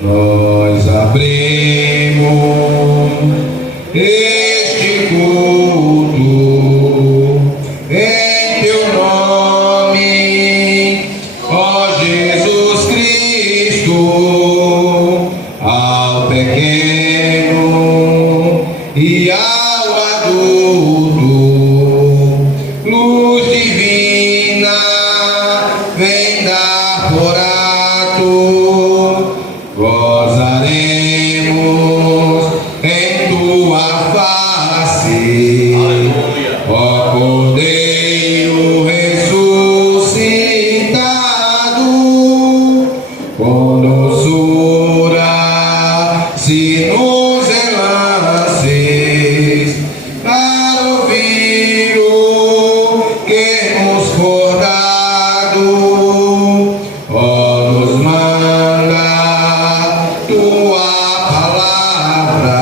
Nós abrimos este culto em teu nome, ó Jesus Cristo, ao pequeno e ao adulto, luz divina vem dar por ato, gozaremos em tua face, ó Cordeiro ressuscitado, com doçura se nos relances para ouvir o que nos for dado, ó nos manda tua palavra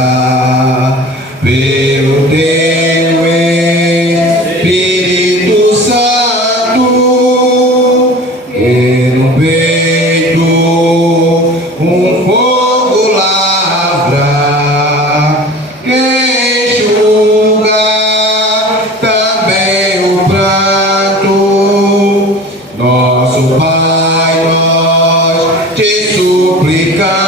pelo teu Espírito Santo, que no peito um fogo lavra, que enxuga também o pranto. Nosso Pai, nós te suplicamos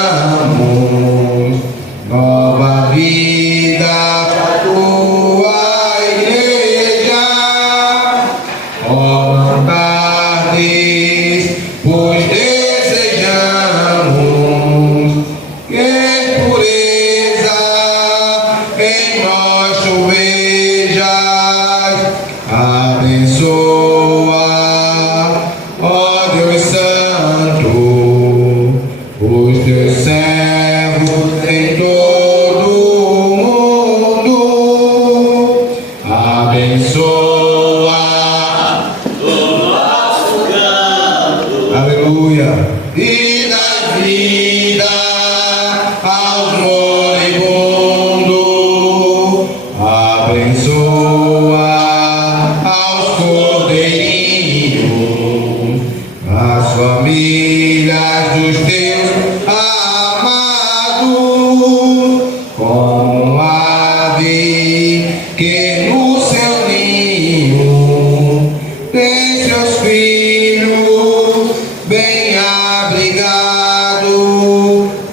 nova vida para tua igreja, ó não tardes, pois desejamos que pureza em nós chovejas. Abençoa, ó Deus Santo, os teus servos em todo o mundo. Abençoa o nosso canto, aleluia, e dá vida aos moribundos. Abençoa aos cordeirinhos, as famílias dos teus amados, como ave que no seu ninho tem seus filhos bem abrigados.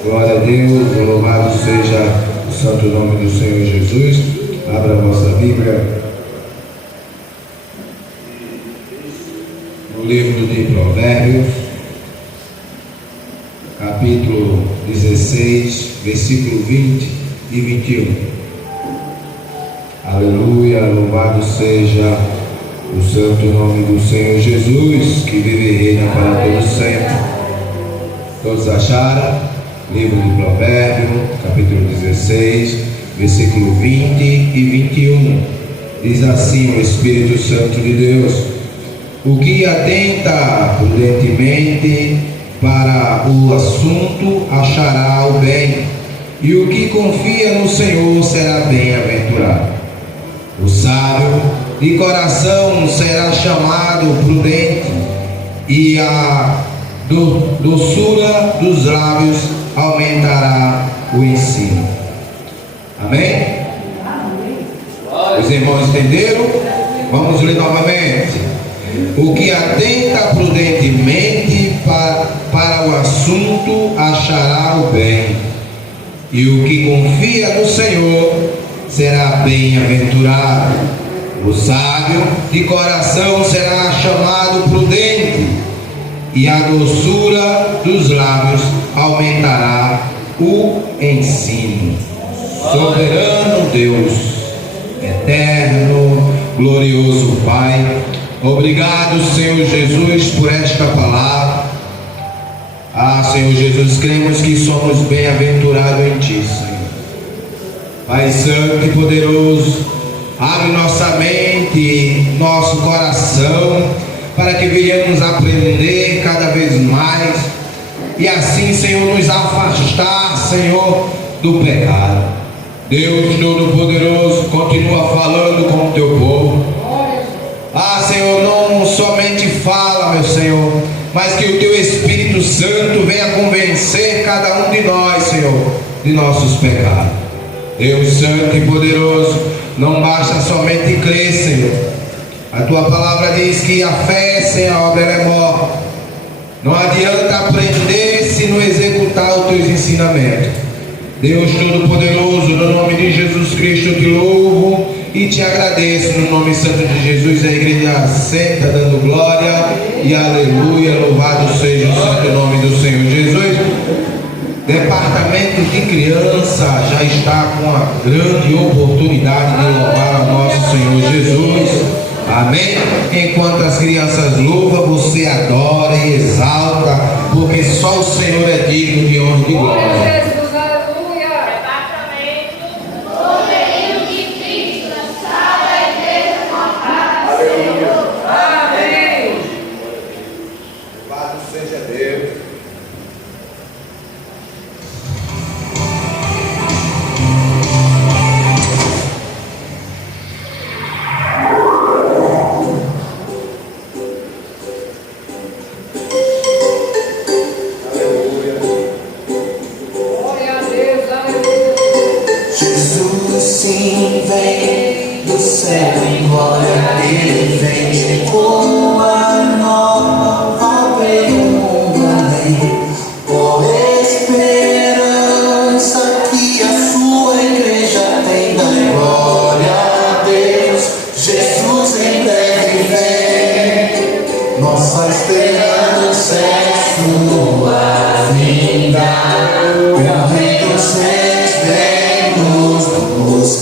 Glória a Deus, louvado seja o santo nome do Senhor Jesus. Abra a vossa Bíblia no livro de Provérbios, capítulo 16, versículo 20 e 21. Aleluia, louvado seja o santo nome do Senhor Jesus, que vive e reina para todo sempre. Todos acharam? Livro de Provérbios, capítulo 16, versículo 20 e 21. Diz assim o Espírito Santo de Deus: o que atenta prudentemente para o assunto achará o bem, e o que confia no Senhor será bem-aventurado. O sábio de coração será chamado prudente, e a doçura dos lábios aumentará o ensino. Amém? Os irmãos entenderam? Vamos ler novamente. O que atenta prudentemente para o assunto achará o bem, e o que confia no Senhor será bem-aventurado. O sábio de coração será chamado prudente, e a doçura dos lábios aumentará o ensino. Soberano Deus, eterno, glorioso Pai, obrigado, Senhor Jesus, por esta palavra. Senhor Jesus, cremos que somos bem-aventurados em Ti, Senhor. Pai Santo e poderoso, abre nossa mente, nosso coração, para que venhamos aprender cada vez mais, e assim, Senhor, nos afastar, Senhor, do pecado. Deus Todo-Poderoso, continua falando com o Teu povo. Senhor, não somente fala, meu Senhor, mas que o Teu Espírito Santo venha convencer cada um de nós, Senhor, de nossos pecados. Deus Santo e poderoso, não basta somente crer, Senhor. A tua palavra diz que a fé sem a obra ela é morta. Não adianta aprender se não executar os teus ensinamentos. Deus Todo-Poderoso, no nome de Jesus Cristo eu te louvo e te agradeço. No nome santo de Jesus, a igreja senta dando glória e aleluia. Louvado seja o santo nome do Senhor Jesus. Departamento de criança já está com a grande oportunidade de louvar ao nosso Senhor Jesus. Amém? Enquanto as crianças louvam, você adora e exalta, porque só o Senhor é digno de honra e de glória. Os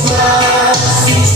braços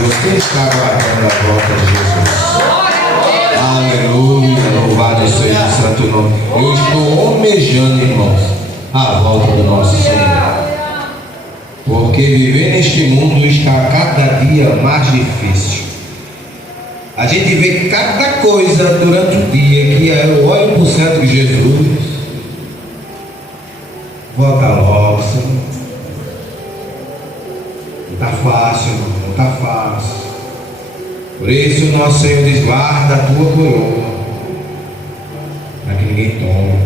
Você está aguardando a volta de Jesus. Aleluia, louvado seja o santo nome. Eu estou almejando, irmãos, a volta do nosso Senhor. Porque viver neste mundo está cada dia mais difícil. A gente vê cada coisa durante o dia que eu olho para o santo de Jesus. Volta logo, Senhor. Não está fácil, irmão, não está fácil. Por isso o nosso Senhor diz: guarda a tua coroa, para que ninguém tome.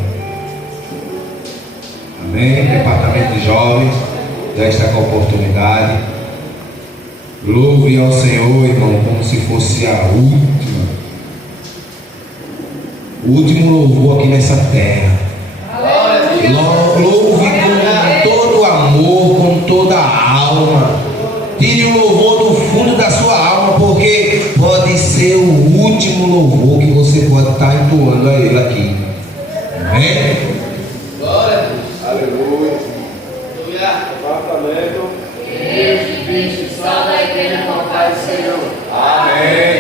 Amém? Departamento de jovens, já está com a oportunidade. Louve ao Senhor, irmão, como se fosse a última. O último louvor aqui nessa terra. Louve com todo amor, com toda a alma. Tire o louvor do fundo da sua alma, porque pode ser o último louvor que você pode estar entoando a Ele aqui. Amém? Glória a Deus. Aleluia. Departamento. Igreja de Cristo, só da igreja com a paz do Senhor. Amém.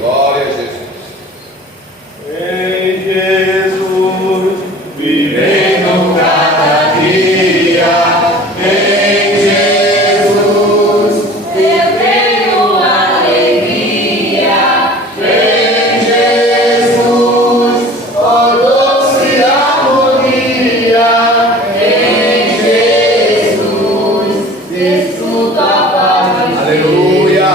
Glória a Jesus. Em Jesus, Vivendo cada dia, em Jesus, eu tenho alegria. Em Jesus, oh doce harmonia. Em Jesus, desfruto a paz. Aleluia.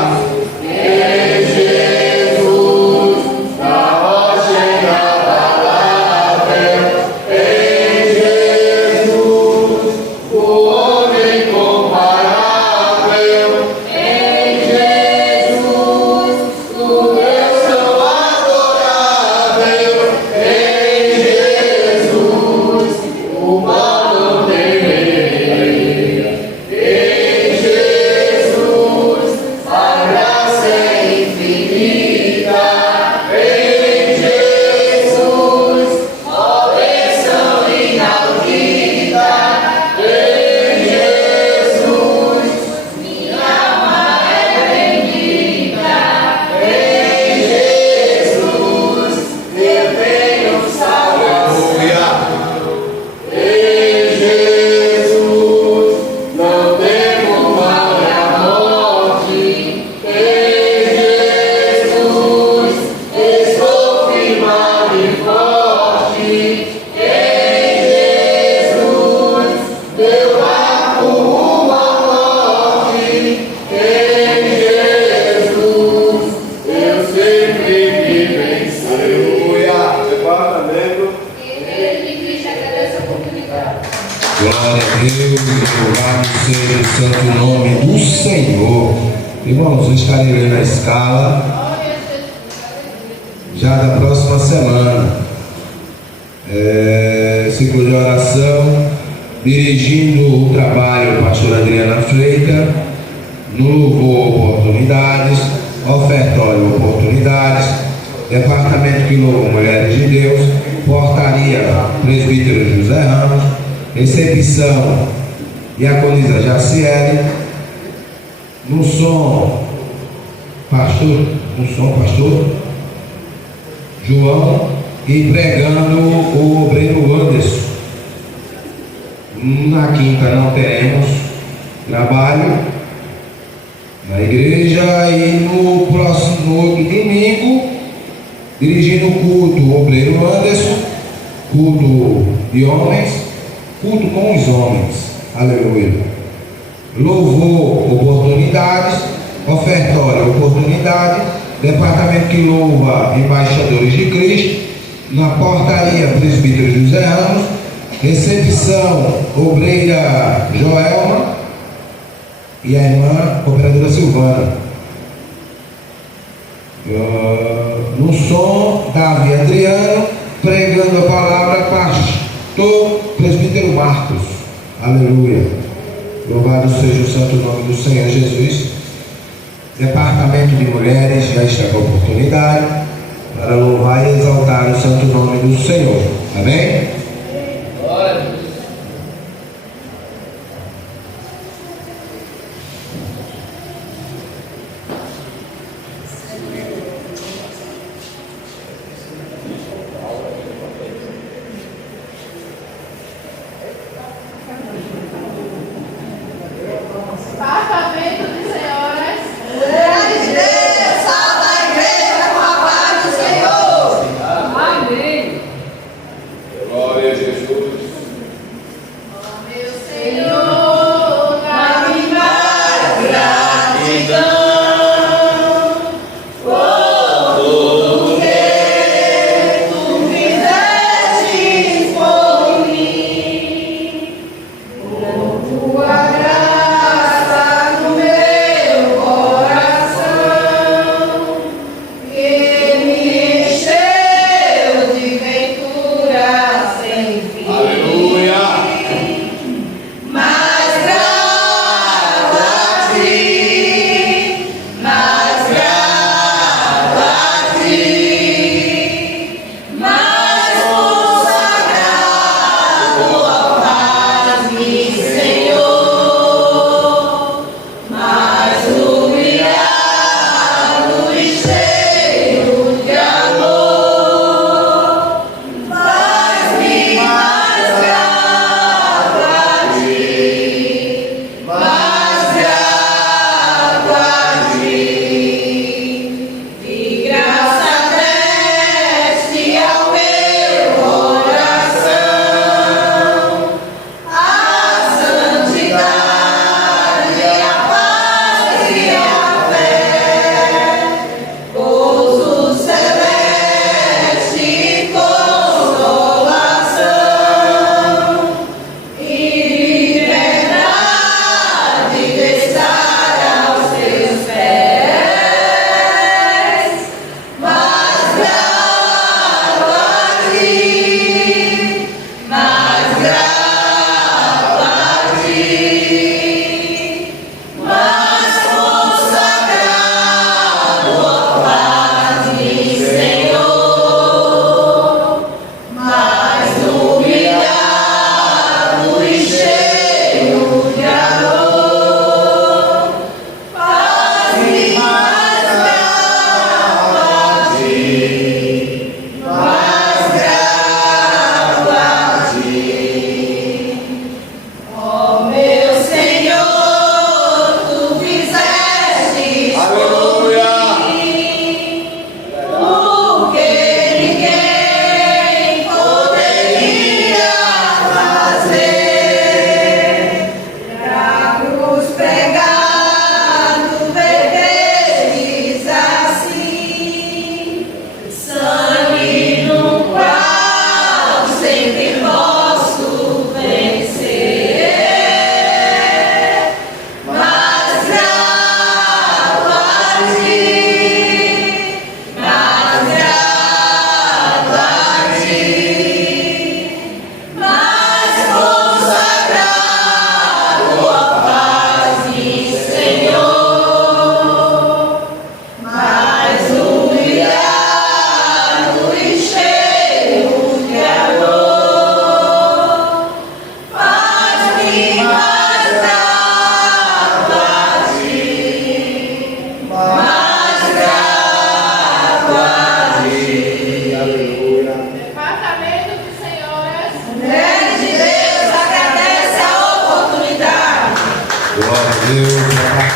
Em Jesus, na rocha inabalável. Em Jesus, o homem comparável. Em Jesus, o Deus tão adorável. Em Jesus, o mal não temerei. Em Jesus, a graça é infinita. Em Jesus, ó bênção inaudita. Em Jesus, minha alma é bendita. Em Jesus, eu tenho salvação. Em Jesus, não temo mal e a morte. Em Jesus, estou firmado e forte. Em Jesus, meu barco rumo à morte. Em Jesus, eu sempre me venci. Aleluia. departamento. Igreja de Cristo, agradeço a oportunidade. Glória a Deus, louvado seja o santo nome do Senhor. Irmãos, eu estarei lendo a escala já da próxima semana. Ciclo de oração, dirigindo o trabalho, pastora Adriana Freitas, no louvor oportunidades, ofertório oportunidades, departamento que louva Mulheres de Deus, portaria presbítero José Ramos, recepção diaconisa Jaciele, no som pastor João, e pregando o obreiro Anderson. Na quinta não teremos trabalho na igreja, e no próximo domingo, dirigindo o culto, o obreiro Anderson, culto de homens, culto com os homens. Aleluia. Louvor, oportunidades, ofertório, oportunidade, departamento que louva, embaixadores de Cristo, na portaria, presbítero José Ramos, recepção, obreira Joelma e a irmã operadora Silvana. No som, Davi Adriano, pregando a palavra, pastor presbítero Marcos. Aleluia. Louvado seja o santo nome do Senhor Jesus. Departamento de mulheres já está com a oportunidade para louvar e exaltar o santo nome do Senhor. Amém? Glória a Deus.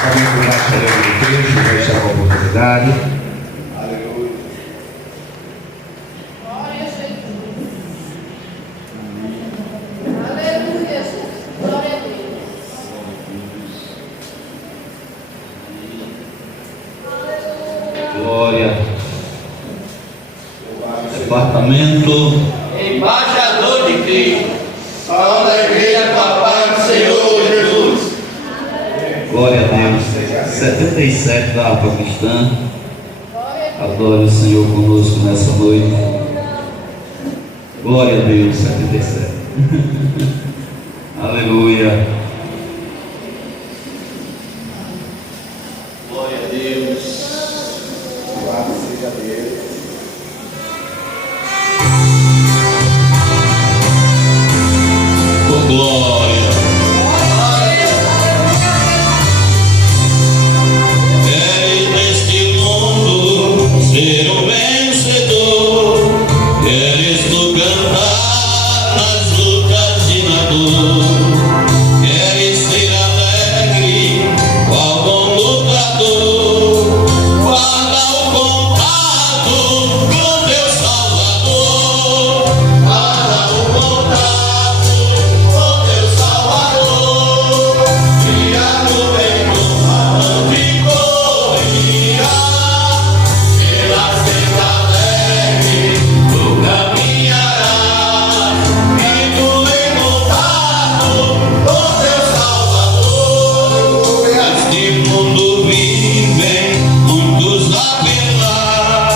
Alguém que baixa ler o texto, vai estar com a oportunidade. Aleluia. Glória a Jesus. Aleluia, Jesus. Glória a Deus. Glória. Departamento Embaixador de Cristo. Salve a igreja com a paz do Senhor Jesus. Glória a Deus. 77 da Harpa Cristã. Adore o Senhor conosco nessa noite. Glória a Deus. 77. Aleluia. Glória a Deus. Louvado seja Deus. Oh, glória. Queres neste mundo ser um vencedor, queres tu cantar nas lutas e na dor, queres ser alegre qual bom lutador, guarda o contato com teu Salvador, guarda o contato com teu Salvador, criado bem no valão de correria, pela senda alegre tu caminharás, e tu em contato com teu Salvador. Neste mundo vivem muitos a penar,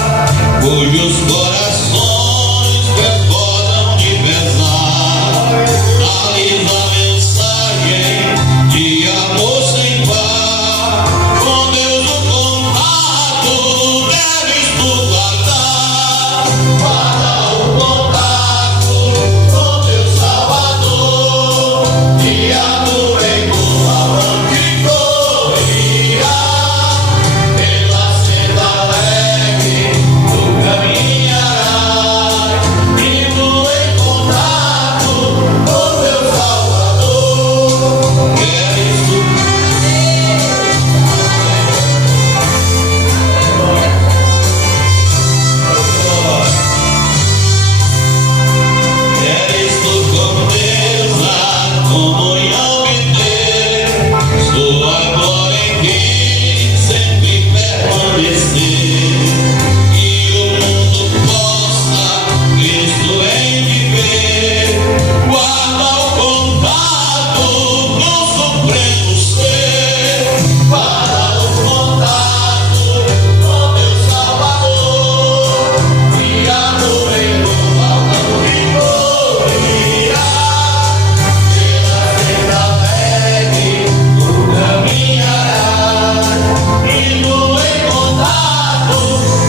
cujos corações transbordam de pesar. Dá-lhes a mensagem de amor sem par. Com Deus o contato deves tu guardar. Guarda o contato com teu Salvador, guiado em tua mão de correria, pela senda alegre tu caminharás, indo em contato com teu Salvador. Queres tu Queres tu com Deus a comunhão viver, sua glória em quem sempre permanecer, que o mundo possa Cristo em viver, guarda o contato com o supremo ser, guarda o contato com teu Salvador, guiado em tua mão de correria, pela senda alegre tu caminharás, indo em contato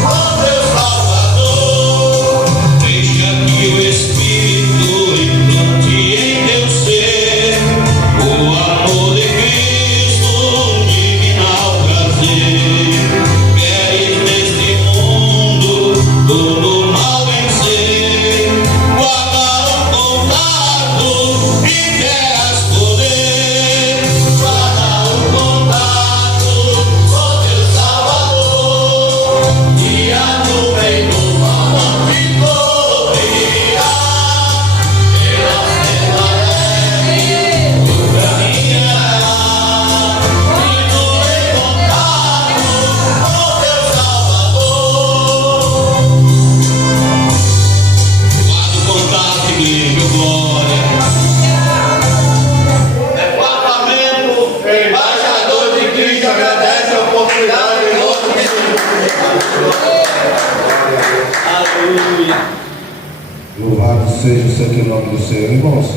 com teu Salvador. Deixa que o Espírito implante em teu ser o amor de Cristo, um divinal prazer. Queres neste mundo todo mal vencer, guardar o contato e terás poder, guardar o contato com teu Salvador, guiado bem numa mão de correria, pela senda alegre tu caminharás, indo em contato com teu Salvador. Guarda o contato, igreja, glória. Departamento Embaixador de Cristo agradece a oportunidade em nosso Aleluia. Louvado seja o santo nome do Senhor. Irmãos,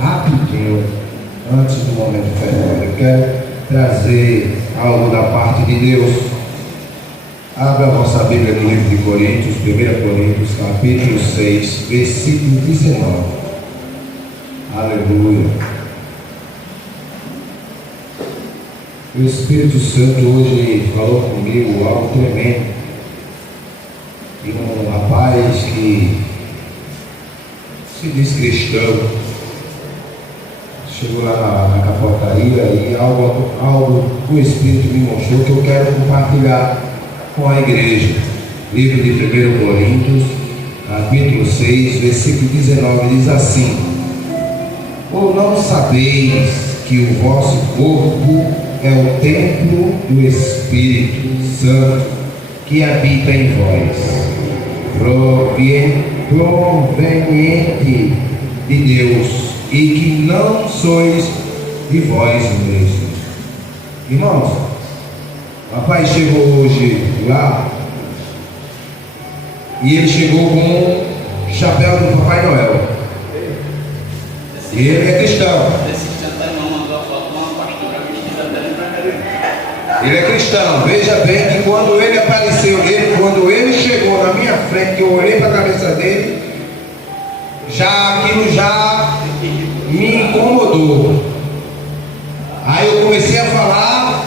rapidinho, antes do momento final, eu quero trazer algo da parte de Deus. Abra a vossa Bíblia no livro de Coríntios, 1 Coríntios, capítulo 6, versículo 19. Aleluia. O Espírito Santo hoje falou comigo algo tremendo. E um rapaz que se diz cristão, chegou lá na capotaria e algo o Espírito me mostrou que eu quero compartilhar com a igreja. Livro de 1 Coríntios, capítulo 6, versículo 19, diz assim: ou não sabeis que o vosso corpo é o templo do Espírito Santo que habita em vós, proveniente de Deus, e que não sois de vós mesmos. Irmãos, o rapaz chegou hoje lá e ele chegou com o chapéu do Papai Noel. E ele é cristão. Ele é cristão. Veja bem que quando ele apareceu, quando ele chegou na minha frente, que eu olhei para a cabeça dele, aquilo já me incomodou. Aí eu comecei a falar,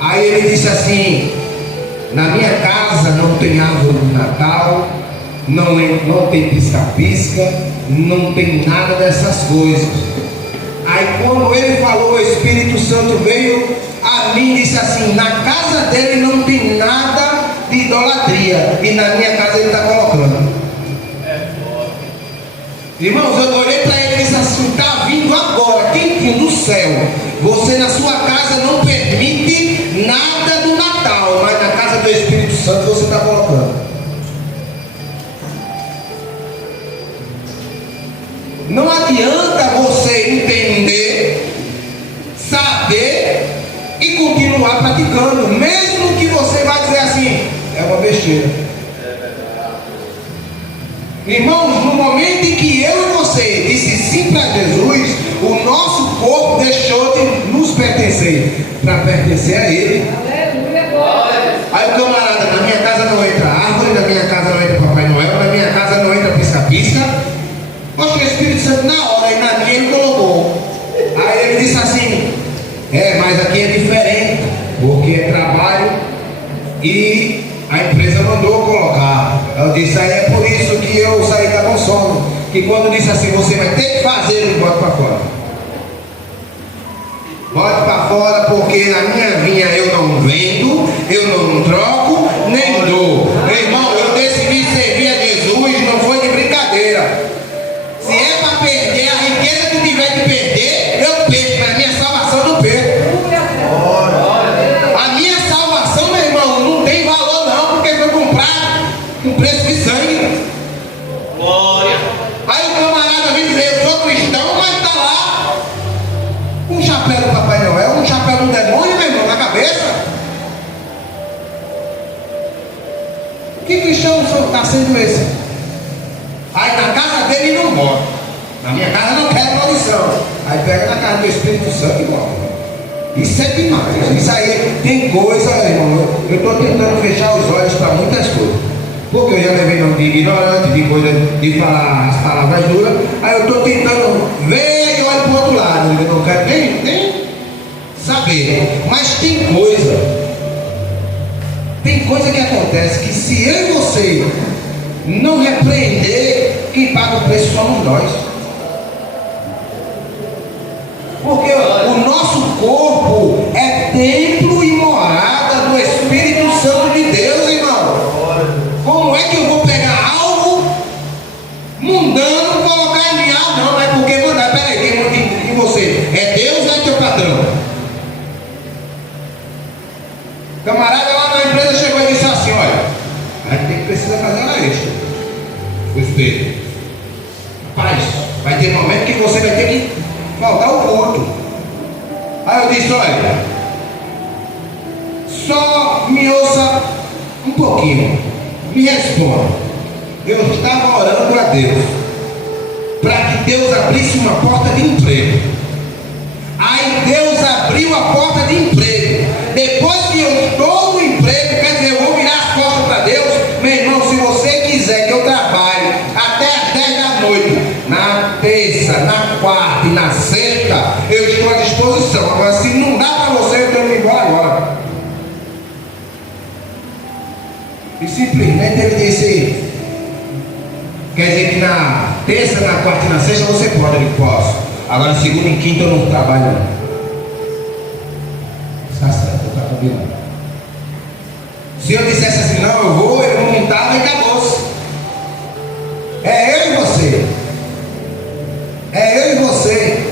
aí ele disse assim: na minha casa não tem árvore de Natal, não tem pisca-pisca, não tem nada dessas coisas. Aí quando ele falou, o Espírito Santo veio a mim e disse assim: na casa dele não tem nada de idolatria, e na minha casa ele está colocando. Irmãos, eu olhei para ele e disse assim: está vindo agora, quentinho do céu. Você na sua casa não permite nada do Natal, mas na casa do Espírito Santo você está colocando. Não adianta você entender, saber e continuar praticando, mesmo que você vai dizer assim: é uma besteira. Irmãos, no momento em que eu e você disse sim para Jesus, o nosso corpo deixou de nos pertencer para pertencer a Ele. Aí o camarada: na minha casa não entra árvore, na minha casa não entra Papai Noel, na minha casa não entra pisca-pisca. Poxa, o Espírito Santo na hora, e na minha ele colocou. Aí ele disse assim: mas aqui é diferente, porque é trabalho e a empresa mandou colocar. Eu disse: aí é por isso que eu saí da consome. Que quando disse assim: você vai ter que fazer, eu boto para fora. Bote para fora, porque na minha vinha eu não vendo, eu não troco, nem dou. Meu irmão, eu decidi servir a Jesus, não foi de brincadeira. Se é para perder a riqueza que tiver que perder, eu perco, mas a minha salvação eu não perco. A minha salvação, meu irmão, não tem valor não, porque foi comprado com preço de sangue. Glória. Aí o camarada vem dizer: eu sou cristão, mas está lá um chapéu do Papai Noel, um chapéu do demônio, meu irmão, na cabeça. Que cristão está sendo esse? Aí na casa dele não mora. Na minha casa não quer maldição. Aí pega na casa do Espírito Santo e morre. Isso é demais. Isso aí tem coisa, irmão. Eu estou tentando fechar os olhos para muitas coisas. Porque eu já levei nome de ignorante, de coisa de falar as palavras duras. Aí eu estou tentando ver e olho para o outro lado. Eu não quero nem saber. Mas tem coisa que acontece que se eu e você não repreender, quem paga o preço somos nós. Porque o nosso corpo é templo e morada do Espírito Santo de Deus, irmão. Como é que eu vou pegar algo mundano e colocar em mim? Não é porque mandar. Peraí, quem manda em você? É Deus ou é teu patrão? O camarada lá na empresa chegou e disse assim: olha, a gente precisa fazer hora extra. O espelho. Rapaz, vai ter momento que você vai ter que faltar o culto. Aí eu disse: olha, só me ouça um pouquinho, me responda. Eu estava orando a Deus para que Deus abrisse uma porta de emprego. Aí Deus abriu a porta de emprego. Depois que eu estou no emprego, quer dizer, eu vou virar as costas para Deus. Meu irmão, se você quiser que eu trabalhe até as 10 da noite, na terça, na quarta e na sexta, eu estou à disposição. Agora, se não dá para você, eu estou indo embora agora. E simplesmente ele disse: quer dizer que na terça, na quarta e na sexta você pode? Eu posso. Agora, segunda e quinta eu não trabalho, não. Está certo, está combinado. Se eu dissesse assim, não, eu vou, ele não estava e acabou-se. É eu e você. É eu e você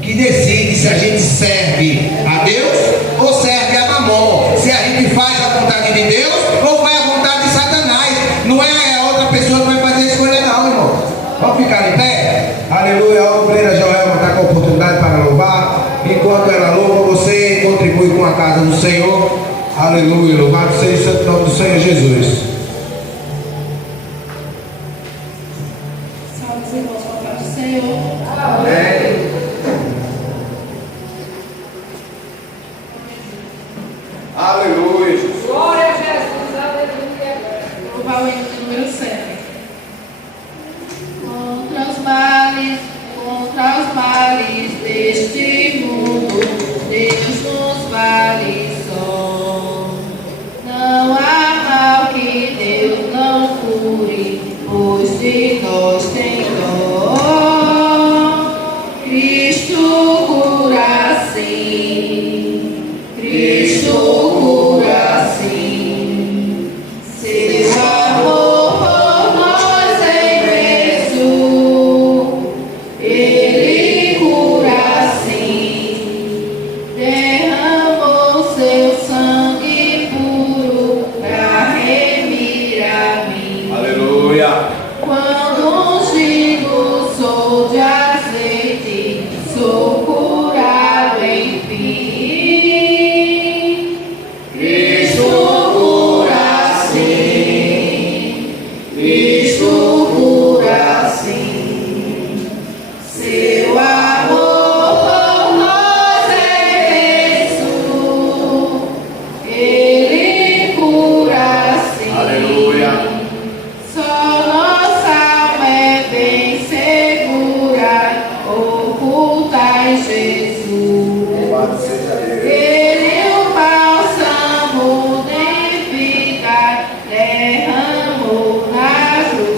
que decide se a gente serve a Deus ou serve a Mamon. Se a gente faz a vontade de Deus ou faz a vontade de Satanás. Não é a outra pessoa que vai fazer a escolha, não, irmão. Vamos ficar em pé? Aleluia. A obreira Joelma está com a oportunidade para louvar. Enquanto ela louva, você contribui com a casa do Senhor. Aleluia. Louvado seja o santo nome do Senhor Jesus. Salve os irmãos, palavra do Senhor. Amém. Aleluia. Glória a Jesus, aleluia. Louvar o hino de número 7. Contra os males deste mundo, Deus nos vale só. Não há mal que Deus não cure, pois de nós tem dó. Cristo cura sim, Cristo cura sim. Seu amor por nós é imenso, Ele cura sim. Derramou seu sangue puro para remir a mim. Aleluia. Quando ungido sou de azeite, sou curado enfim. Cristo cura sim, Cristo cura sim. Seu amor por nós é imenso, Ele cura sim. Aleluia. Só nossa alma é bem segura, oculta em Jesus. Louvado seja Deus. Ele o bálsamo de vida derramou na cruz.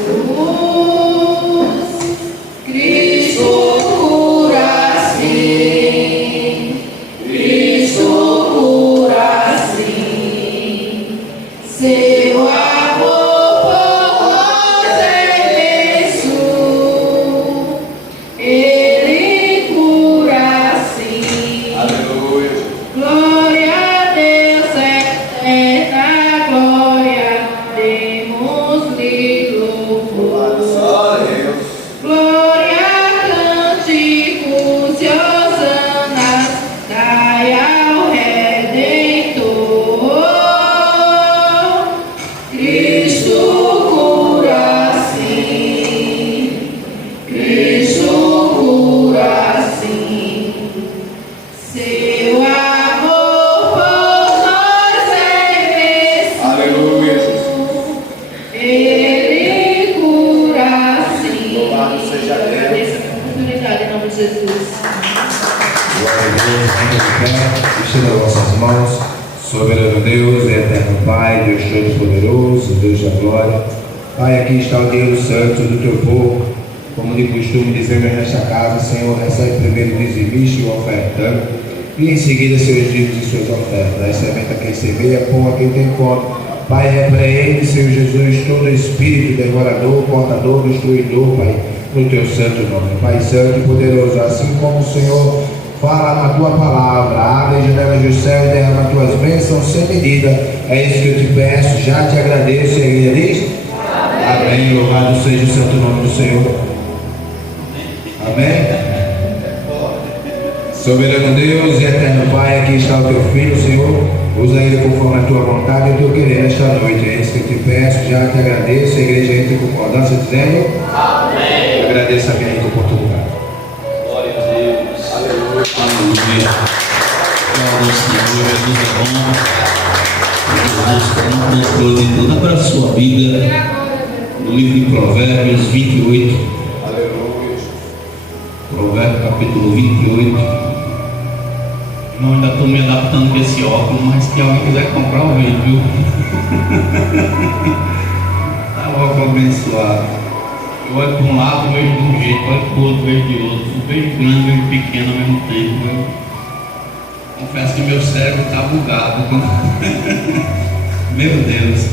Cristo cura sim, Cristo cura sim. Seu amor por nós é imenso, Ele cura sim. Aleluia. Glória a Deus, eterna glória, demos-lhe louvor. Só Deus. Glória, cânticos e hosanas, dai ao Redentor. Cristo cura sim, Cristo cura sim. Seu amor por nós é imenso, Aleluia, Jesus. Ele cura sim. Louvado seja Deus. Agradeço essa oportunidade em nome de Jesus. Glória a Deus, fique de pé, estenda vossas mãos, soberano Deus e eterno Pai, Deus Todo-Poderoso, Deus da glória. Pai, aqui está o dinheiro santo do teu povo, como de costume dizemos nesta casa, Senhor, recebe primeiro o dizimista e o ofertante, e em seguida seus dízimos e suas ofertas. Dai semente a quem semeia, pão a quem tem fome. Pai, repreende, Senhor Jesus, todo espírito devorador, portador, destruidor, Pai, no teu santo nome. Pai santo e poderoso, assim como o Senhor fala na tua palavra, abre as janelas do céu e derrama as tuas bênçãos sem medida. É isso que eu te peço, já te agradeço. E a igreja diz: amém. Louvado seja o santo nome do Senhor. Amém. Soberano Deus e eterno Pai, aqui está o teu filho, Senhor. Usa ele conforme a tua vontade e o teu querer nesta noite. É isso que eu te peço, já te agradeço. A igreja entra em concordância dizendo: amém. Agradeço a minha rica oportunidade. Glória a Deus. Aleluia. Aleluia. Glória ao Senhor, Jesus é bom. Jesus está no controle de tudo. Abra a sua Bíblia no livro de Provérbios 28. Aleluia. Provérbios capítulo 28. Não, ainda estou me adaptando com esse óculos, mas se alguém quiser comprar, eu vejo, viu? Tá um óculos abençoado. Eu olho para um lado, vejo de um jeito, olho para o outro, vejo de outro. Eu vejo grande, vejo pequeno ao mesmo tempo. Eu confesso que meu cérebro está bugado. Meu Deus.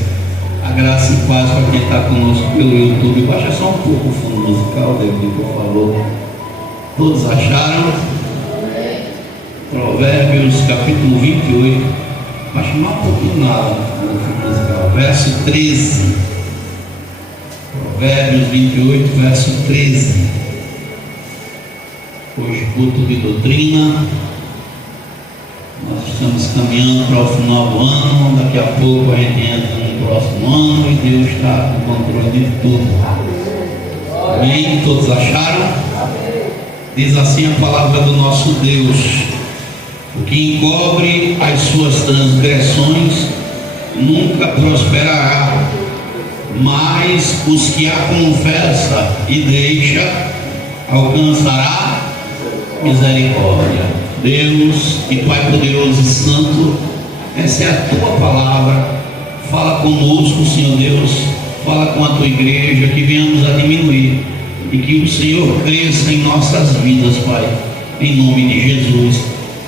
A graça e paz para quem está conosco pelo YouTube. Baixa só um pouco o fundo musical, David, por favor. Todos acharam? Provérbios capítulo 28. Baixa mais um pouquinho nada no fundo musical. Verso 13. Provérbios 28, verso 13. Hoje, culto de doutrina. Nós estamos caminhando para o final do ano. Daqui a pouco a gente entra no próximo ano e Deus está no controle de tudo. Amém? Todos acharam? Diz assim a palavra do nosso Deus: o que encobre as suas transgressões nunca prosperará, mas os que a confessa e deixa alcançará misericórdia. Deus e Pai poderoso e santo, essa é a tua palavra. Fala conosco, Senhor Deus, fala com a tua igreja, que venhamos a diminuir e que o Senhor cresça em nossas vidas, Pai, em nome de Jesus,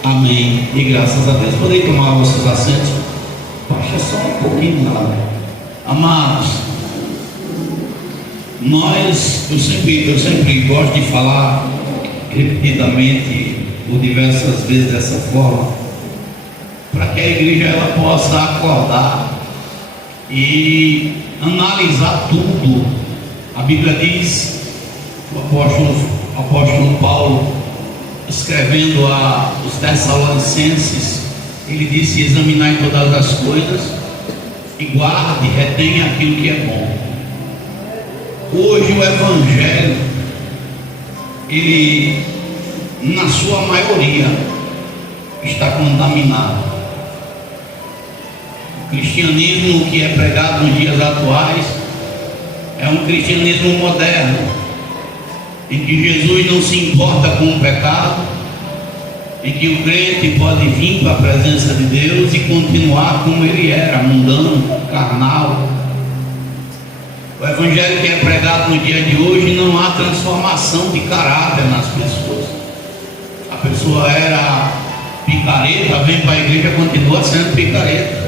amém e graças a Deus. Podem tomar vossos assentos? Baixa só um pouquinho lá. Amados, eu sempre gosto de falar repetidamente por diversas vezes dessa forma, para que a igreja ela possa acordar e analisar tudo. A Bíblia diz, o apóstolo Paulo, escrevendo aos Tessalonicenses, ele disse: examinai todas as coisas e guarde, retenha aquilo que é bom. Hoje o Evangelho, ele, na sua maioria, está contaminado. O cristianismo que é pregado nos dias atuais é um cristianismo moderno, em que Jesus não se importa com o pecado, em que o crente pode vir para a presença de Deus e continuar como ele era, mundano, carnal. O evangelho que é pregado no dia de hoje, não há transformação de caráter nas pessoas. A pessoa era picareta, vem para a igreja, continua sendo picareta.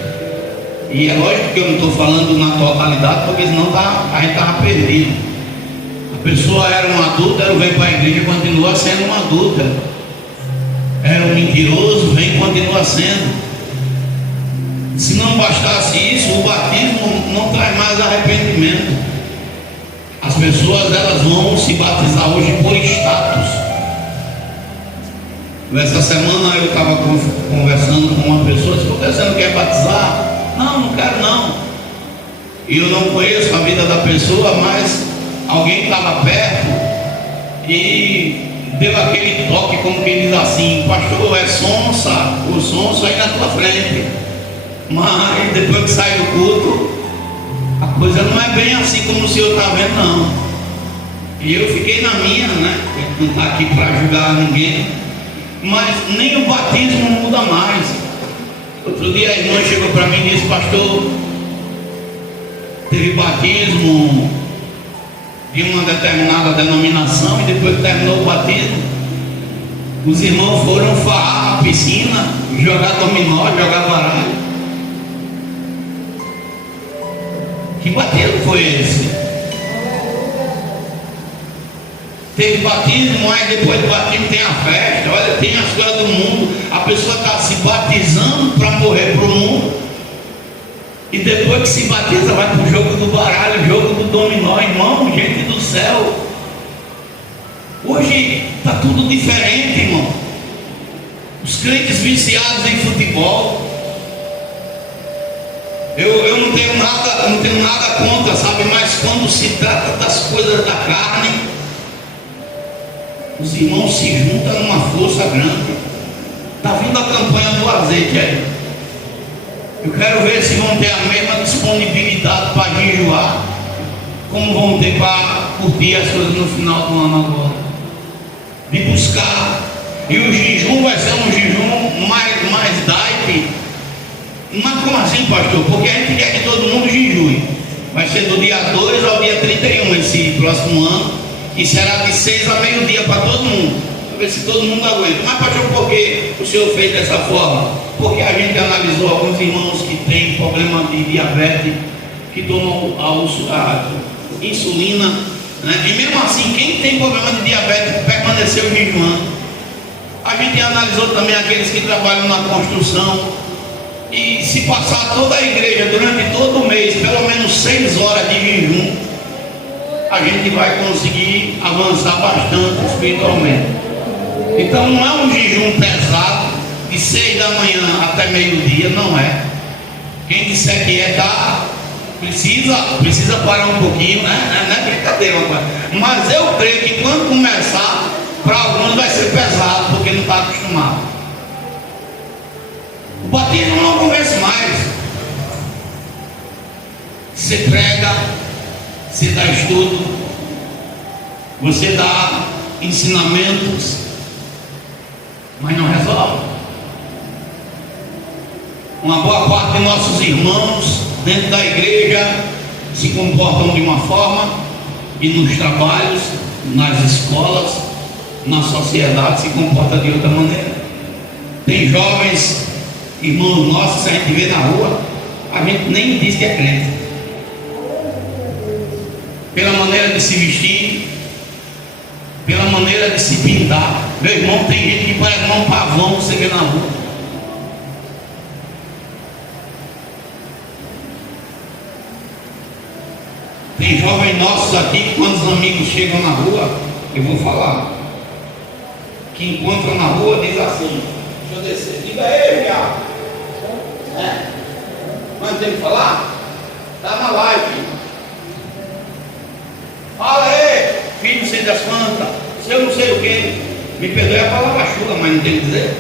E é lógico que eu não estou falando na totalidade, porque senão a gente estava perdido. A pessoa era um adúltero, vem para a igreja e continua sendo um adúltero. Era um mentiroso, vem e continua sendo. Se não bastasse isso, o batismo não traz mais arrependimento. As pessoas elas vão se batizar hoje por status. Essa semana eu estava conversando com uma pessoa, disse: por que você não quer batizar? Não quero não. E eu não conheço a vida da pessoa, mas alguém estava perto e deu aquele toque, como quem diz assim: pastor, é sonsa, o sonso aí na tua frente. Mas depois que sai do culto, a coisa não é bem assim como o senhor está vendo, não. E eu fiquei na minha, né? Não está aqui para julgar ninguém, mas nem o batismo muda mais. Outro dia a irmã chegou para mim e disse: pastor, teve batismo de uma determinada denominação, e depois que terminou o batismo, os irmãos foram farrar na piscina, jogar dominó, jogar baralho. Que batismo foi esse? Teve batismo, mas depois do batismo tem a festa. Olha, tem as coisas do mundo. A pessoa está se batizando para morrer para o mundo, e depois que se batiza vai para o jogo do baralho, jogo do dominó. Irmão, gente do céu, hoje está tudo diferente, irmão. Os crentes viciados em futebol. Eu não tenho nada contra, sabe? Mas quando se trata das coisas da carne, os irmãos se juntam numa força grande. Está vindo a campanha do azeite aí. Eu quero ver se vão ter a mesma disponibilidade para jejuar, como vão ter para curtir as coisas no final do ano agora. De buscar. E o jejum vai ser um jejum mais diet. Mas como assim, pastor? Porque a gente quer que todo mundo jejue. Vai ser do dia 2 ao dia 31 esse próximo ano, e será de 6 a meio-dia para todo mundo, para ver se todo mundo aguenta. Mas pastor, por que o senhor fez dessa forma? Porque a gente analisou alguns irmãos que têm problema de diabetes, que tomam a insulina, né? E mesmo assim, quem tem problema de diabetes permaneceu jejuando. A gente analisou também aqueles que trabalham na construção. E se passar toda a igreja durante todo o mês, pelo menos 6 horas de jejum, a gente vai conseguir avançar bastante espiritualmente. Então não é um jejum pesado, de 6 da manhã até meio-dia, não é. Quem disser que é, tá, precisa parar um pouquinho, né? Não é brincadeira, mas eu creio que quando começar, para alguns vai ser pesado, porque não está acostumado. O batismo não convence mais. Você prega, você dá estudo, você dá ensinamentos, mas não resolve. Uma boa parte de nossos irmãos dentro da igreja se comportam de uma forma, e nos trabalhos, nas escolas, na sociedade se comporta de outra maneira. Tem jovens irmãos nossos, se a gente vê na rua, a gente nem diz que é crente, pela maneira de se vestir, pela maneira de se pintar. Meu irmão, tem gente que parece um pavão que você vê na rua. Tem jovens nossos aqui que, quando os amigos chegam na rua, eu vou falar, que encontram na rua, diz assim: deixa eu descer, diga aí, viado. Mas tem que falar? Está na live. Fala aí, filho, não sei das quantas, se eu não sei o que. Me perdoe a palavra chuva, mas não tem que dizer.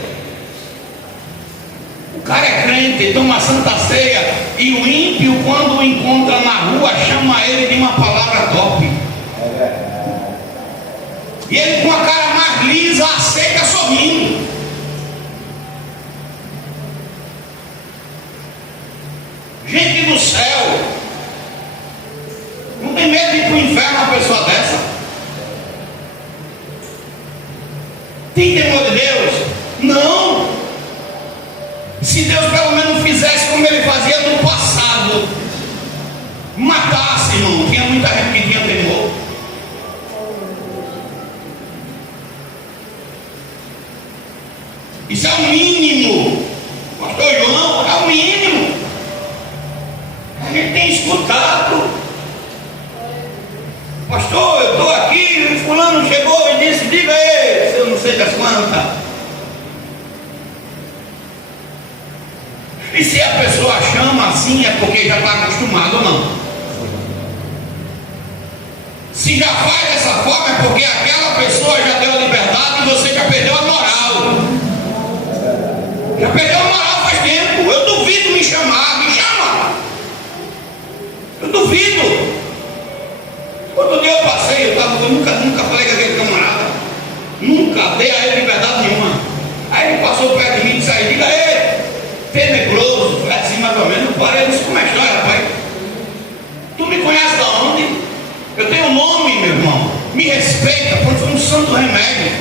O cara é crente, toma a santa ceia, e o ímpio, quando o encontra na rua, chama ele de uma palavra top. E ele, com a cara mais lisa, aceita sorrindo. Gente do céu, não tem medo de ir para o inferno uma pessoa dessa? Tem temor de Deus? Não. Se Deus pelo menos fizesse como ele fazia no passado, matasse, irmão. Tinha muita gente que tinha temor. Isso é o mínimo, pastor João, é o mínimo. A gente tem escutado: pastor, eu estou aqui, o fulano chegou e disse, diga aí, se eu não sei das quantas. E se a pessoa chama assim, é porque já está acostumado ou não? Se já faz dessa forma, é porque aquela pessoa já deu a liberdade e você já perdeu a moral. Já perdeu a moral faz tempo. Eu duvido me chamar, me chama. Eu duvido. Outro dia eu passei, eu nunca falei com aquele camarada, nunca dei a ele liberdade nenhuma. Aí ele passou perto de mim e disse aí, diga aí, tenebroso, foi assim mais ou menos. Eu parei, disse, como é que está, rapaz? Tu me conhece de onde? Eu tenho nome, meu irmão, me respeita, porque foi um santo remédio.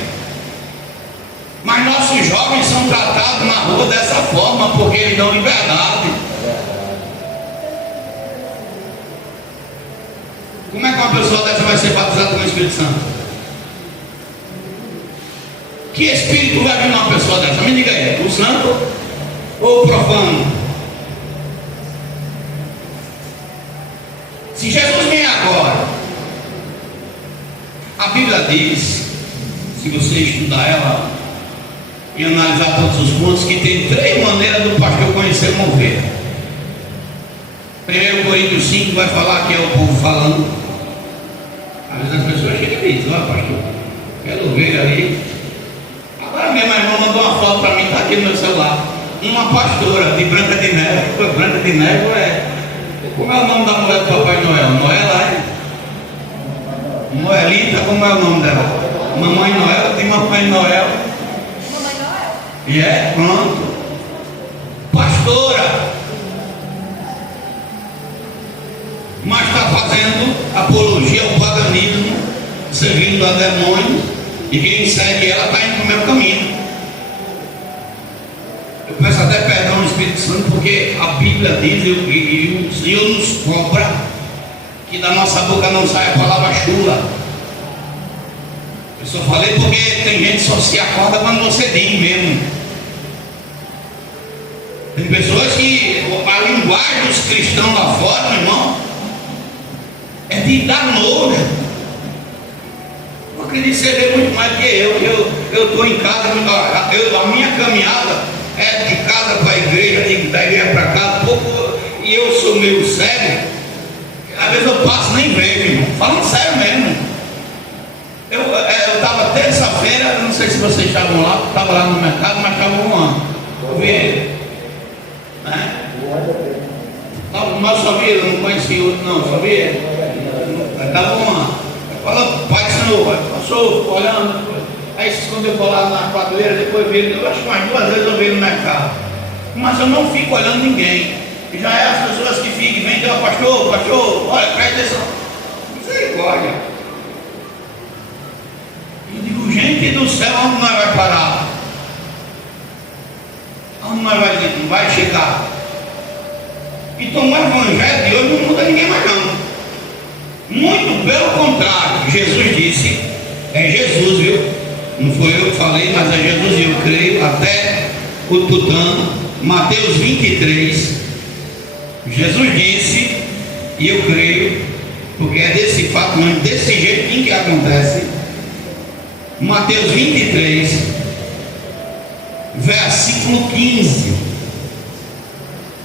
Mas nossos jovens são tratados na rua dessa forma, porque eles dão liberdade. Como é que uma pessoa dessa vai ser batizada com o Espírito Santo? Que espírito vai vir numa pessoa dessa? Me diga aí, o santo ou o profano? Se Jesus vem agora, a Bíblia diz, se você estudar ela e analisar todos os pontos, que tem 3 maneiras do pastor conhecer uma ovelha. 1 Coríntios 5 vai falar que é o povo falando. Às vezes as pessoas chegam e dizem, olha pastor, quero ovelha ali. Agora minha irmã mandou uma foto para mim, está aqui no meu celular. Uma pastora de Branca de Neve. Branca de Neve é... Como é o nome da mulher do Papai Noel? Noela, é? Noelita, como é o nome dela? Mamãe Noel, tem Mamãe Noel. Mamãe Noel. E é, pronto. Pastora. mas está fazendo apologia ao paganismo, servindo a demônios, e quem segue ela está indo para o meu caminho. Eu peço até perdão ao Espírito Santo, porque a Bíblia diz, e o Senhor nos cobra, que da nossa boca não sai a palavra chula. Eu só falei porque tem gente que só se acorda quando você diz mesmo. Tem pessoas que a linguagem dos cristãos lá fora, meu irmão, é de dar nojo. Eu acredito que você vê muito mais que eu estou em casa, a minha caminhada é de casa para a igreja, da igreja para casa, e eu sou meio cego. Às vezes eu passo nem vejo, irmão. Falando sério mesmo. Eu estava terça-feira, não sei se vocês estavam lá, estava lá no mercado, mas estava voando. Eu vi ele. Né? Mas só vi ele, não conhecia outro, não, só vi ele. Estava voando. Fala, Pai Senhor, passou olhando. Aí se escondeu por lá na quadrilha, depois vi ele. Eu acho que mais 2 vezes eu vi ele no mercado. Mas eu não fico olhando ninguém. Já é as pessoas que ficam, vem, pastor, olha, presta atenção. Misericórdia. Eu digo, gente do céu, onde nós vai parar? Onde nós vai chegar? Então o evangelho de hoje não muda ninguém mais não. Muito pelo contrário, Jesus disse, é Jesus, viu? Não foi eu que falei, mas é Jesus, e eu creio, até computando, Mateus 23. Jesus disse, e eu creio, porque é desse fato, mas desse jeitinho que acontece. Mateus 23, versículo 15,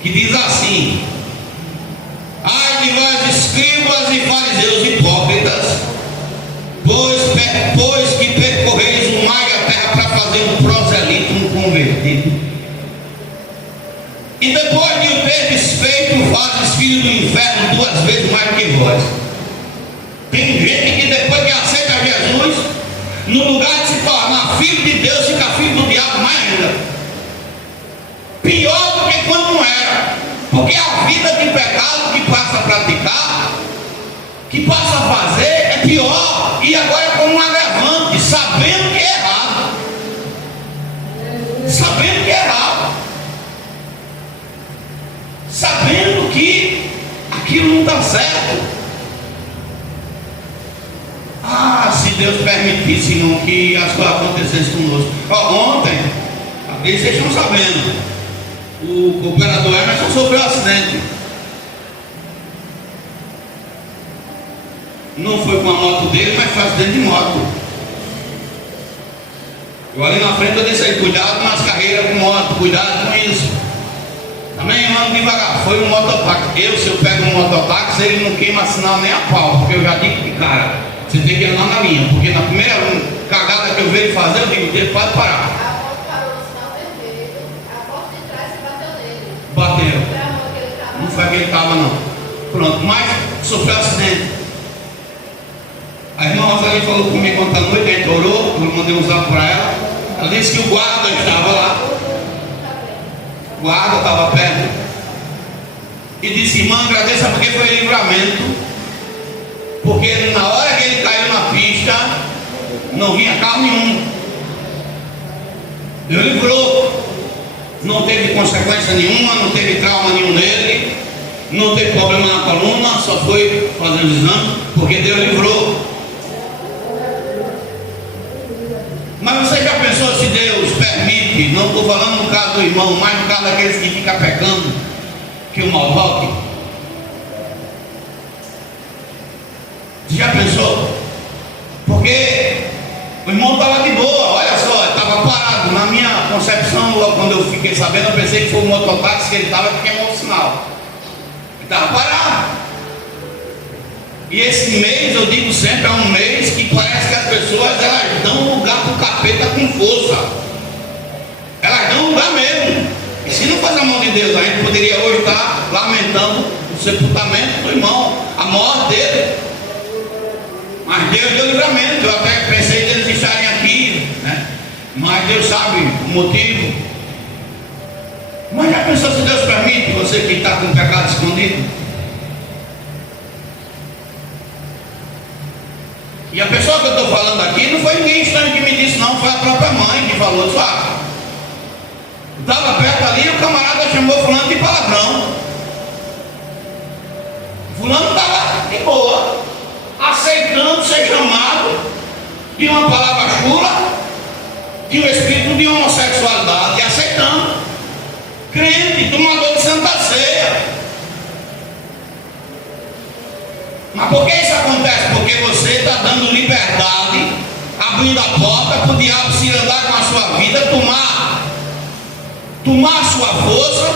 que diz assim: ai de vós, escribas e fariseus hipócritas, pois que percorreis o mar e a terra para fazer um proselitismo convertido, e depois de o teres feito, fazes filho do inferno 2 vezes mais do que vós. Tem gente que depois que aceita Jesus, no lugar de se tornar filho de Deus, fica filho do diabo mais ainda. Pior do que quando não era. Porque a vida de pecado que passa a praticar, que passa a fazer, é pior. E agora é como um agravante, sabendo que é errado. Sabendo que é errado. Sabendo que aquilo não está certo. Se Deus permitisse não que as coisas acontecessem conosco. Ontem, vocês estão sabendo, o cooperador Emerson sofreu um acidente. Não foi com a moto dele, mas foi um acidente de moto. Eu ali na frente eu disse aí, cuidado com as carreiras com moto, cuidado com isso. Também ando devagar, foi um mototáxi. Se eu pego um mototáxi, ele não queima sinal nem a pau, porque eu já digo que, cara, você tem que andar na linha, porque na primeira cagada que eu vejo ele fazer, eu digo, ele pode parar. A moto parou no sinal vermelho, a porta de trás bateu nele. Bateu. Não foi que ele estava não. Pronto, mas sofreu acidente. A irmã Rosalie falou comigo ontem à noite, a gente orou, eu mandei um zap para ela. Ela disse que o guarda estava lá. O guarda estava perto. E disse, irmã, agradeça porque foi livramento. Porque na hora que ele caiu na pista, não vinha carro nenhum. Deus livrou. Não teve consequência nenhuma, não teve trauma nenhum nele, não teve problema na coluna, só foi fazer os exames, porque Deus livrou. Mas você já pensou se Deus permite, não estou falando no caso do irmão, mas no caso daqueles que ficam pecando, que o mal toque? Você já pensou? Porque o irmão estava de boa, olha só, estava parado. Na minha concepção, quando eu fiquei sabendo, eu pensei que foi um mototáxi que ele estava que queimou o sinal. Ele estava parado. E esse mês, eu digo sempre, é um mês que parece que as pessoas elas dão lugar para o capeta com força. Elas dão lugar mesmo. E se não fosse a mão de Deus, a gente poderia hoje estar lamentando o sepultamento do irmão, a morte dele. Mas Deus deu livramento. Eu até pensei deles estarem aqui, né? Mas Deus sabe o motivo. Mas já pensou se Deus permite você que está com o pecado escondido? E a pessoa que eu estou falando aqui não foi ninguém estranho que me disse, não, foi a própria mãe que falou. Estava perto ali e o camarada chamou fulano de palavrão. Fulano estava de boa, aceitando ser chamado de uma palavra chula, de um espírito de homossexualidade, aceitando. Crente, tomador de Santa Ceia. Mas por que isso acontece? Porque você está dando liberdade, abrindo a porta para o diabo se andar com a sua vida, tomar a sua força,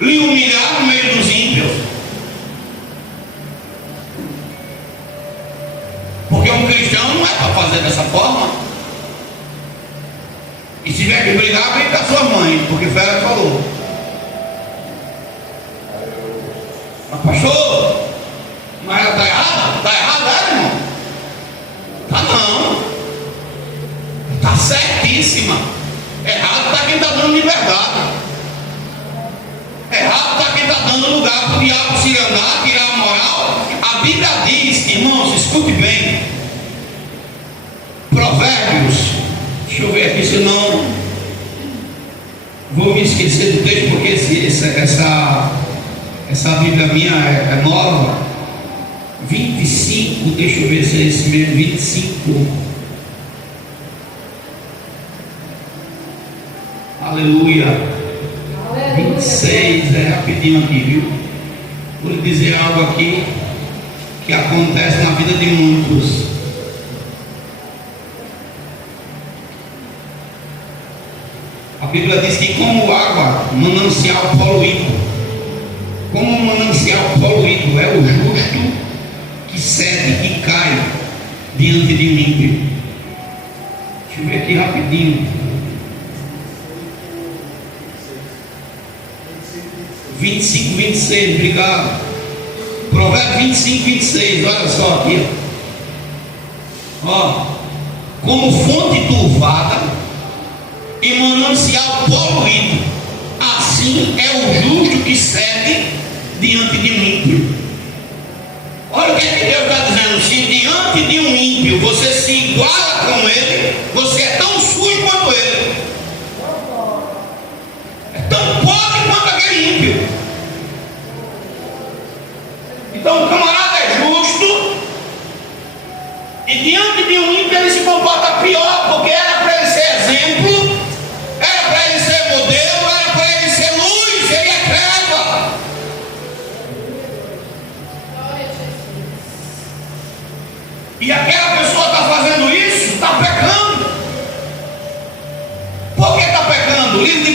lhe humilhar no meio dos ímpios. Porque um cristão não é para fazer dessa forma. E se tiver que brigar, briga com a sua mãe, porque foi ela que falou. Mas pastor, mas ela está errada? Está errada, irmão? Está não. Está certíssima. Errado está quem está dando liberdade. Errado está quem está dando lugar para o diabo se andar, tirar a moral. A Bíblia diz, irmãos, escute bem. Provérbios, deixa eu ver aqui, senão vou me esquecer do texto, porque essa Bíblia minha é nova. 25, deixa eu ver se é esse mesmo, 25. Aleluia. 26, é rapidinho aqui, viu? Vou lhe dizer algo aqui que acontece na vida de muitos. A Bíblia diz que como água, manancial poluído, como um manancial poluído é o justo que cede, que cai diante de um ímpio. Deixa eu ver aqui rapidinho. 25, 26, obrigado. Provérbio 25, 26, olha só aqui. Ó, como fonte turvada e manancial poluído, assim é o justo que cede diante de um ímpio. Olha o que Deus está dizendo. Se diante de um ímpio você se iguala com ele, você é tão sujo quanto ele, é tão pobre quanto aquele ímpio. Então o camarada é justo, e diante de um ímpio ele se comporta pior, porque era para ele ser exemplo, era para ele ser modelo, era para ele ser luz, ele é treva. E aquela pessoa está fazendo isso, está pecando. Por que está pecando? O livro de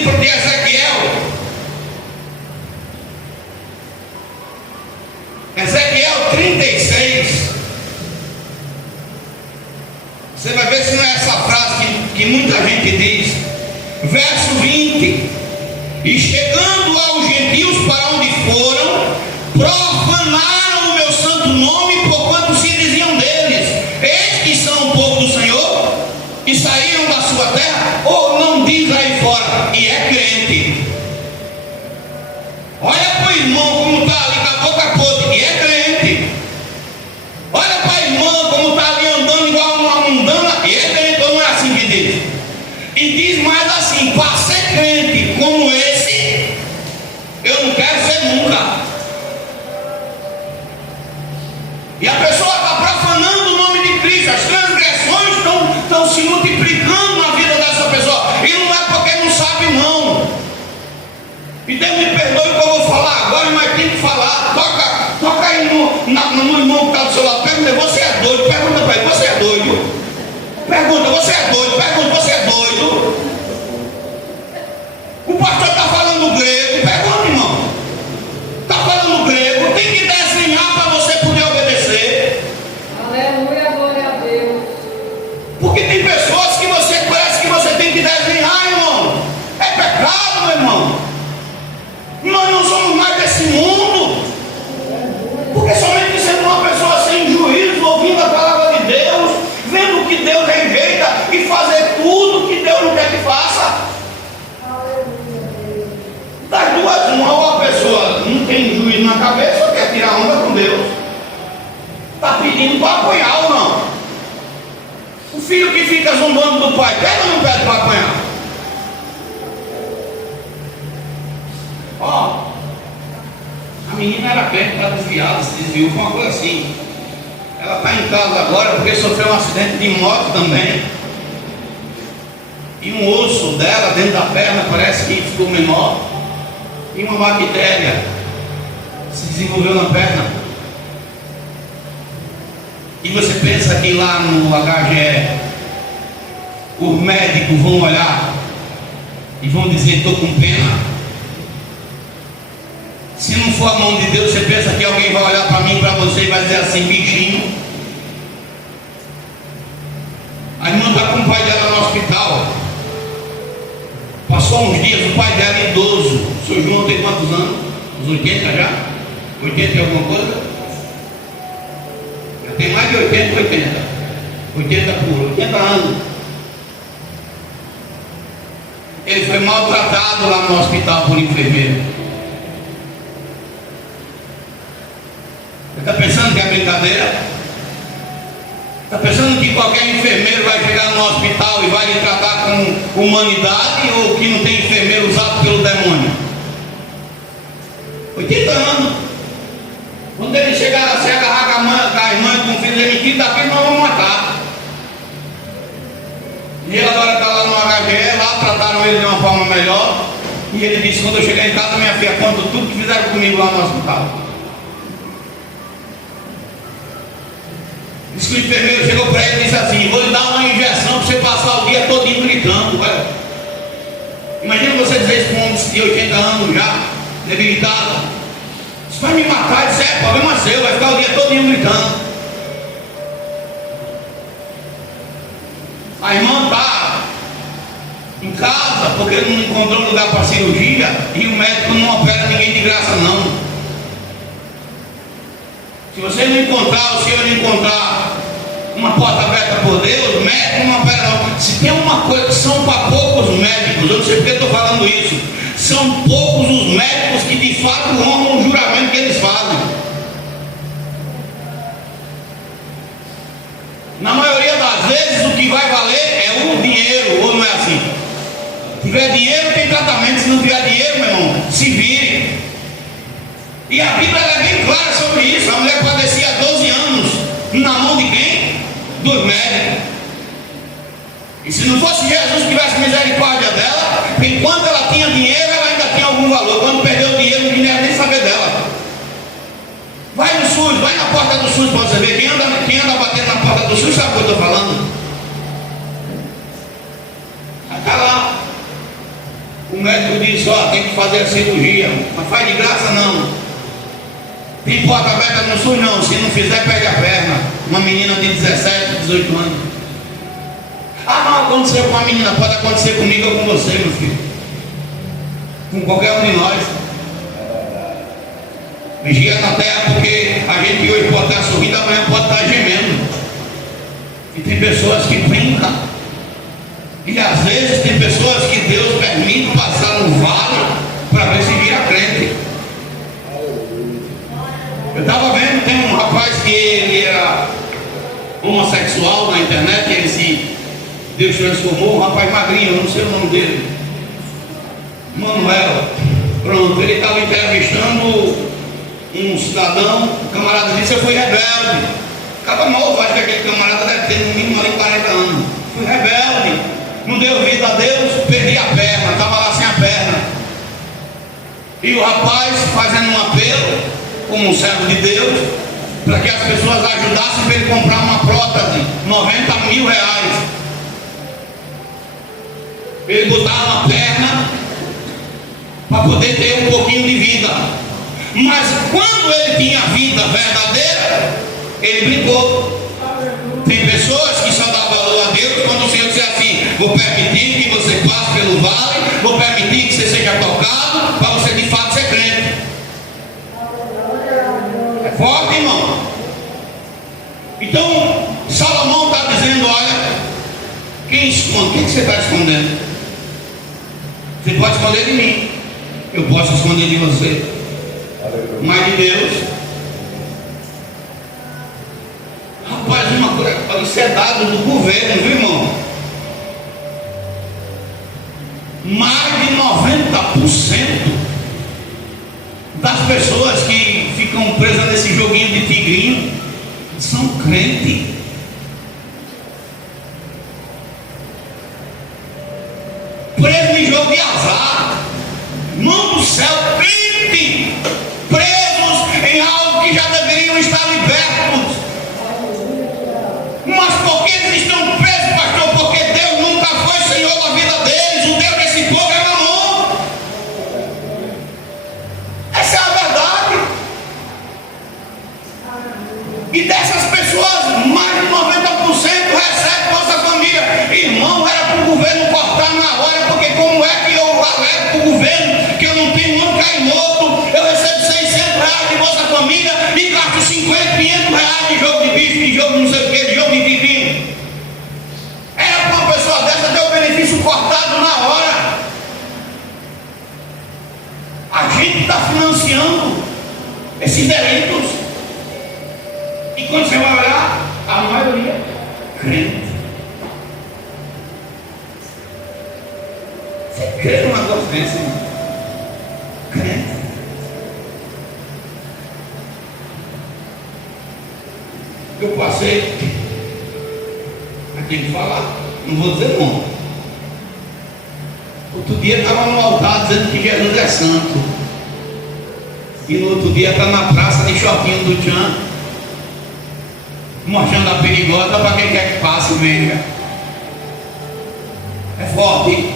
Ezequiel 36. Você vai ver se não é essa frase que muita gente diz. Verso 20: e chegando aos gentios para onde foram, profanaram o meu santo nome, porquanto se diziam deles: estes são o povo do Senhor, e saíram da sua terra. Ou não diz aí fora, e é crente. Olha para o irmão como está ali com a boca podre, e é crente. Olha para a irmã como está ali andando igual uma mundana, e é crente. Ou não é assim que diz? E diz mais assim: para ser crente como esse, eu não quero ser nunca. E a pessoa está profanando o nome de Cristo. As transgressões estão se multiplicando na vida dessa pessoa. E não é porque não sabe, não. E Deus me perdoe o que eu vou falar agora, mas tem que falar. Toca aí no irmão que está do seu lado. Pergunta: você é doido? Pergunta para ele: você é doido? Pergunta: você é doido? Pergunta: você é doido? O pastor está falando grego. Pergunta, irmão. Está falando grego. Tem que desenhar para você poder obedecer. Aleluia, glória a Deus. Porque tem pessoas que você parece que você tem que desenhar, irmão. É pecado, meu irmão. Nós não somos mais desse mundo. Porque somente sendo uma pessoa sem juízo, ouvindo a palavra de apanhar ou não? O filho que fica zombando do pai, pede ou não pede para apanhar? Ó, a menina era crente, era desviada, se desviou, foi uma coisa assim. Ela está em casa agora porque sofreu um acidente de moto também. E um osso dela dentro da perna parece que ficou menor. E uma bactéria se desenvolveu na perna. E você pensa que lá no HGE os médicos vão olhar e vão dizer: estou com pena? Se não for a mão de Deus, você pensa que alguém vai olhar para mim, para você e vai dizer assim: bichinho? A irmã está com o pai dela no hospital. Passou uns dias, o pai dela é idoso. O senhor João tem quantos anos? Uns 80 já? 80 e alguma coisa? Já tem mais de 80. 80 por 80 anos. Ele foi maltratado lá no hospital por enfermeiro. Está pensando que é brincadeira? Está pensando que qualquer enfermeiro vai chegar no hospital e vai lhe tratar com humanidade, ou que não tem enfermeiro usado pelo demônio? 80 anos. Quando ele chegar a se agarrar com a irmã, com o filho, ele diz: daqui nós vamos matar. E ele agora está lá no HGE, lá trataram ele de uma forma melhor. E ele disse: quando eu chegar em casa, minha filha, conta tudo que fizeram comigo lá no hospital. Diz que o enfermeiro chegou para ele e disse assim: vou lhe dar uma injeção para você passar o dia todinho gritando. Ué. Imagina você dizer isso para um homem de 80 anos já, debilitado: isso vai me matar. Ele disse: é, problema seu, vai ficar o dia todinho gritando. A irmã está em casa porque não encontrou lugar para cirurgia, e o médico não opera ninguém de graça não. Se você não encontrar, o senhor não encontrar uma porta aberta por Deus, o médico não opera não. Se tem uma coisa que são para poucos médicos, eu não sei porque eu estou falando isso, são poucos os médicos que de fato honram o juramento que eles fazem. Na maioria das vezes o que vai valer é o dinheiro, ou não é assim? Se tiver dinheiro tem tratamento, se não tiver dinheiro, meu irmão, se vire. E a Bíblia é bem clara sobre isso. A mulher padecia há 12 anos na mão de quem? Dos médicos. E se não fosse Jesus que tivesse misericórdia dela, enquanto ela tinha dinheiro, ela ainda tinha algum valor. Quando perdeu o dinheiro, ninguém ia nem saber dela. Vai no SUS, vai na porta do SUS para você ver. Quem anda batendo na porta do SUS sabe o que eu estou falando? Está lá. O médico disse: ó, tem que fazer a cirurgia. Mas faz de graça não. Tem porta aberta no SUS não. Se não fizer, perde a perna. Uma menina de 17, 18 anos. Ah, não aconteceu com a menina, pode acontecer comigo ou com você, meu filho. Com qualquer um de nós. Vigia na terra, porque a gente hoje pode estar sorrindo, amanhã pode estar gemendo. E tem pessoas que brincam. E às vezes tem pessoas que Deus permite passar no vale para ver se vira crente. Eu estava vendo, tem um rapaz que ele era homossexual na internet, ele se Deus transformou, um rapaz magrinho, eu não sei o nome dele, Manuel. Pronto, ele estava entrevistando um cidadão, o camarada disse: eu fui rebelde. Ficava novo, acho que aquele camarada deve ter no mínimo ali 40 anos. Fui rebelde, não deu vida a Deus, perdi a perna, estava lá sem a perna. E o rapaz fazendo um apelo, como um servo de Deus, para que as pessoas ajudassem para ele comprar uma prótese, 90 mil reais. Ele botava na perna para poder ter um pouquinho de vida. Mas quando ele tinha vida verdadeira, ele brincou. Tem pessoas que só dão valor a Deus quando o Senhor diz assim: vou permitir que você passe pelo vale, vou permitir que você seja tocado, para você de fato ser crente. É forte, irmão. Então Salomão está dizendo: olha, quem esconde? O que você está escondendo? Você pode esconder de mim, eu posso esconder de você, mas de Deus. Rapaz, uma coisa, isso é dado do governo, viu, irmão? Mais de 90% das pessoas que ficam presas nesse joguinho de tigrinho são crentes. Preso em jogo de azar, mão do céu, crente, presos em algo que já deveriam estar libertos. Mas por que eles estão presos, pastor? Porque Deus nunca foi Senhor da vida deles. O Deus desse povo é Mamon. Essa é a verdade. E dessas pessoas, mais de 90% recebe Bolsa Família. Irmão, era para o governo cortar na hora, porque como é que eu alego para o governo que eu não tenho um cai morto, eu recebo R$600 de Bolsa Família e gasto 50, R$500 de jogo de bicho, de jogo não sei o que, de jogo de vivinho. Era para uma pessoa dessa ter o benefício cortado na hora. A gente está financiando esses delitos. E quando você vai olhar, a maioria crente. Você crê numa coisa dessa, irmão? Crente. Eu passei, mas tem que falar, não vou dizer não. Outro dia estava no altar dizendo que Jesus é santo. E no outro dia está na praça de shopping do Tchan, mostrando a perigosa para quem quer que passe e veja. É forte.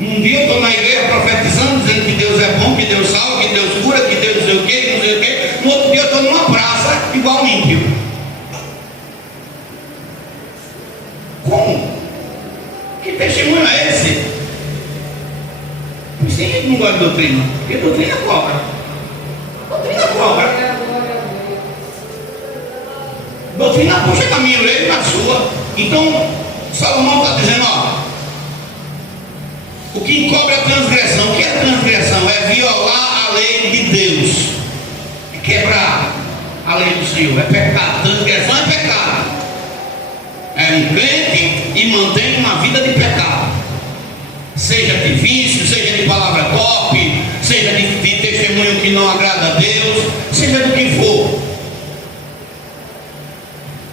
Um dia eu estou na igreja profetizando, dizendo que Deus é bom, que Deus salva, que Deus cura, que Deus não sei o que, não sei o que. No outro dia eu estou numa praça igual ímpio. Como? Que testemunho é esse? Por isso tem gente que não gosta de doutrina, porque doutrina cobra. Doutrina cobra. Doutrina puxa caminho ele na sua. Então Salomão está dizendo, ó, o que encobre a transgressão. O que é transgressão? É violar a lei de Deus, é quebrar a lei do Senhor, é pecado. Transgressão é pecado. É um crente e mantém uma vida de pecado, seja de vício, seja de palavra top, seja de testemunho que não agrada a Deus, seja do que for.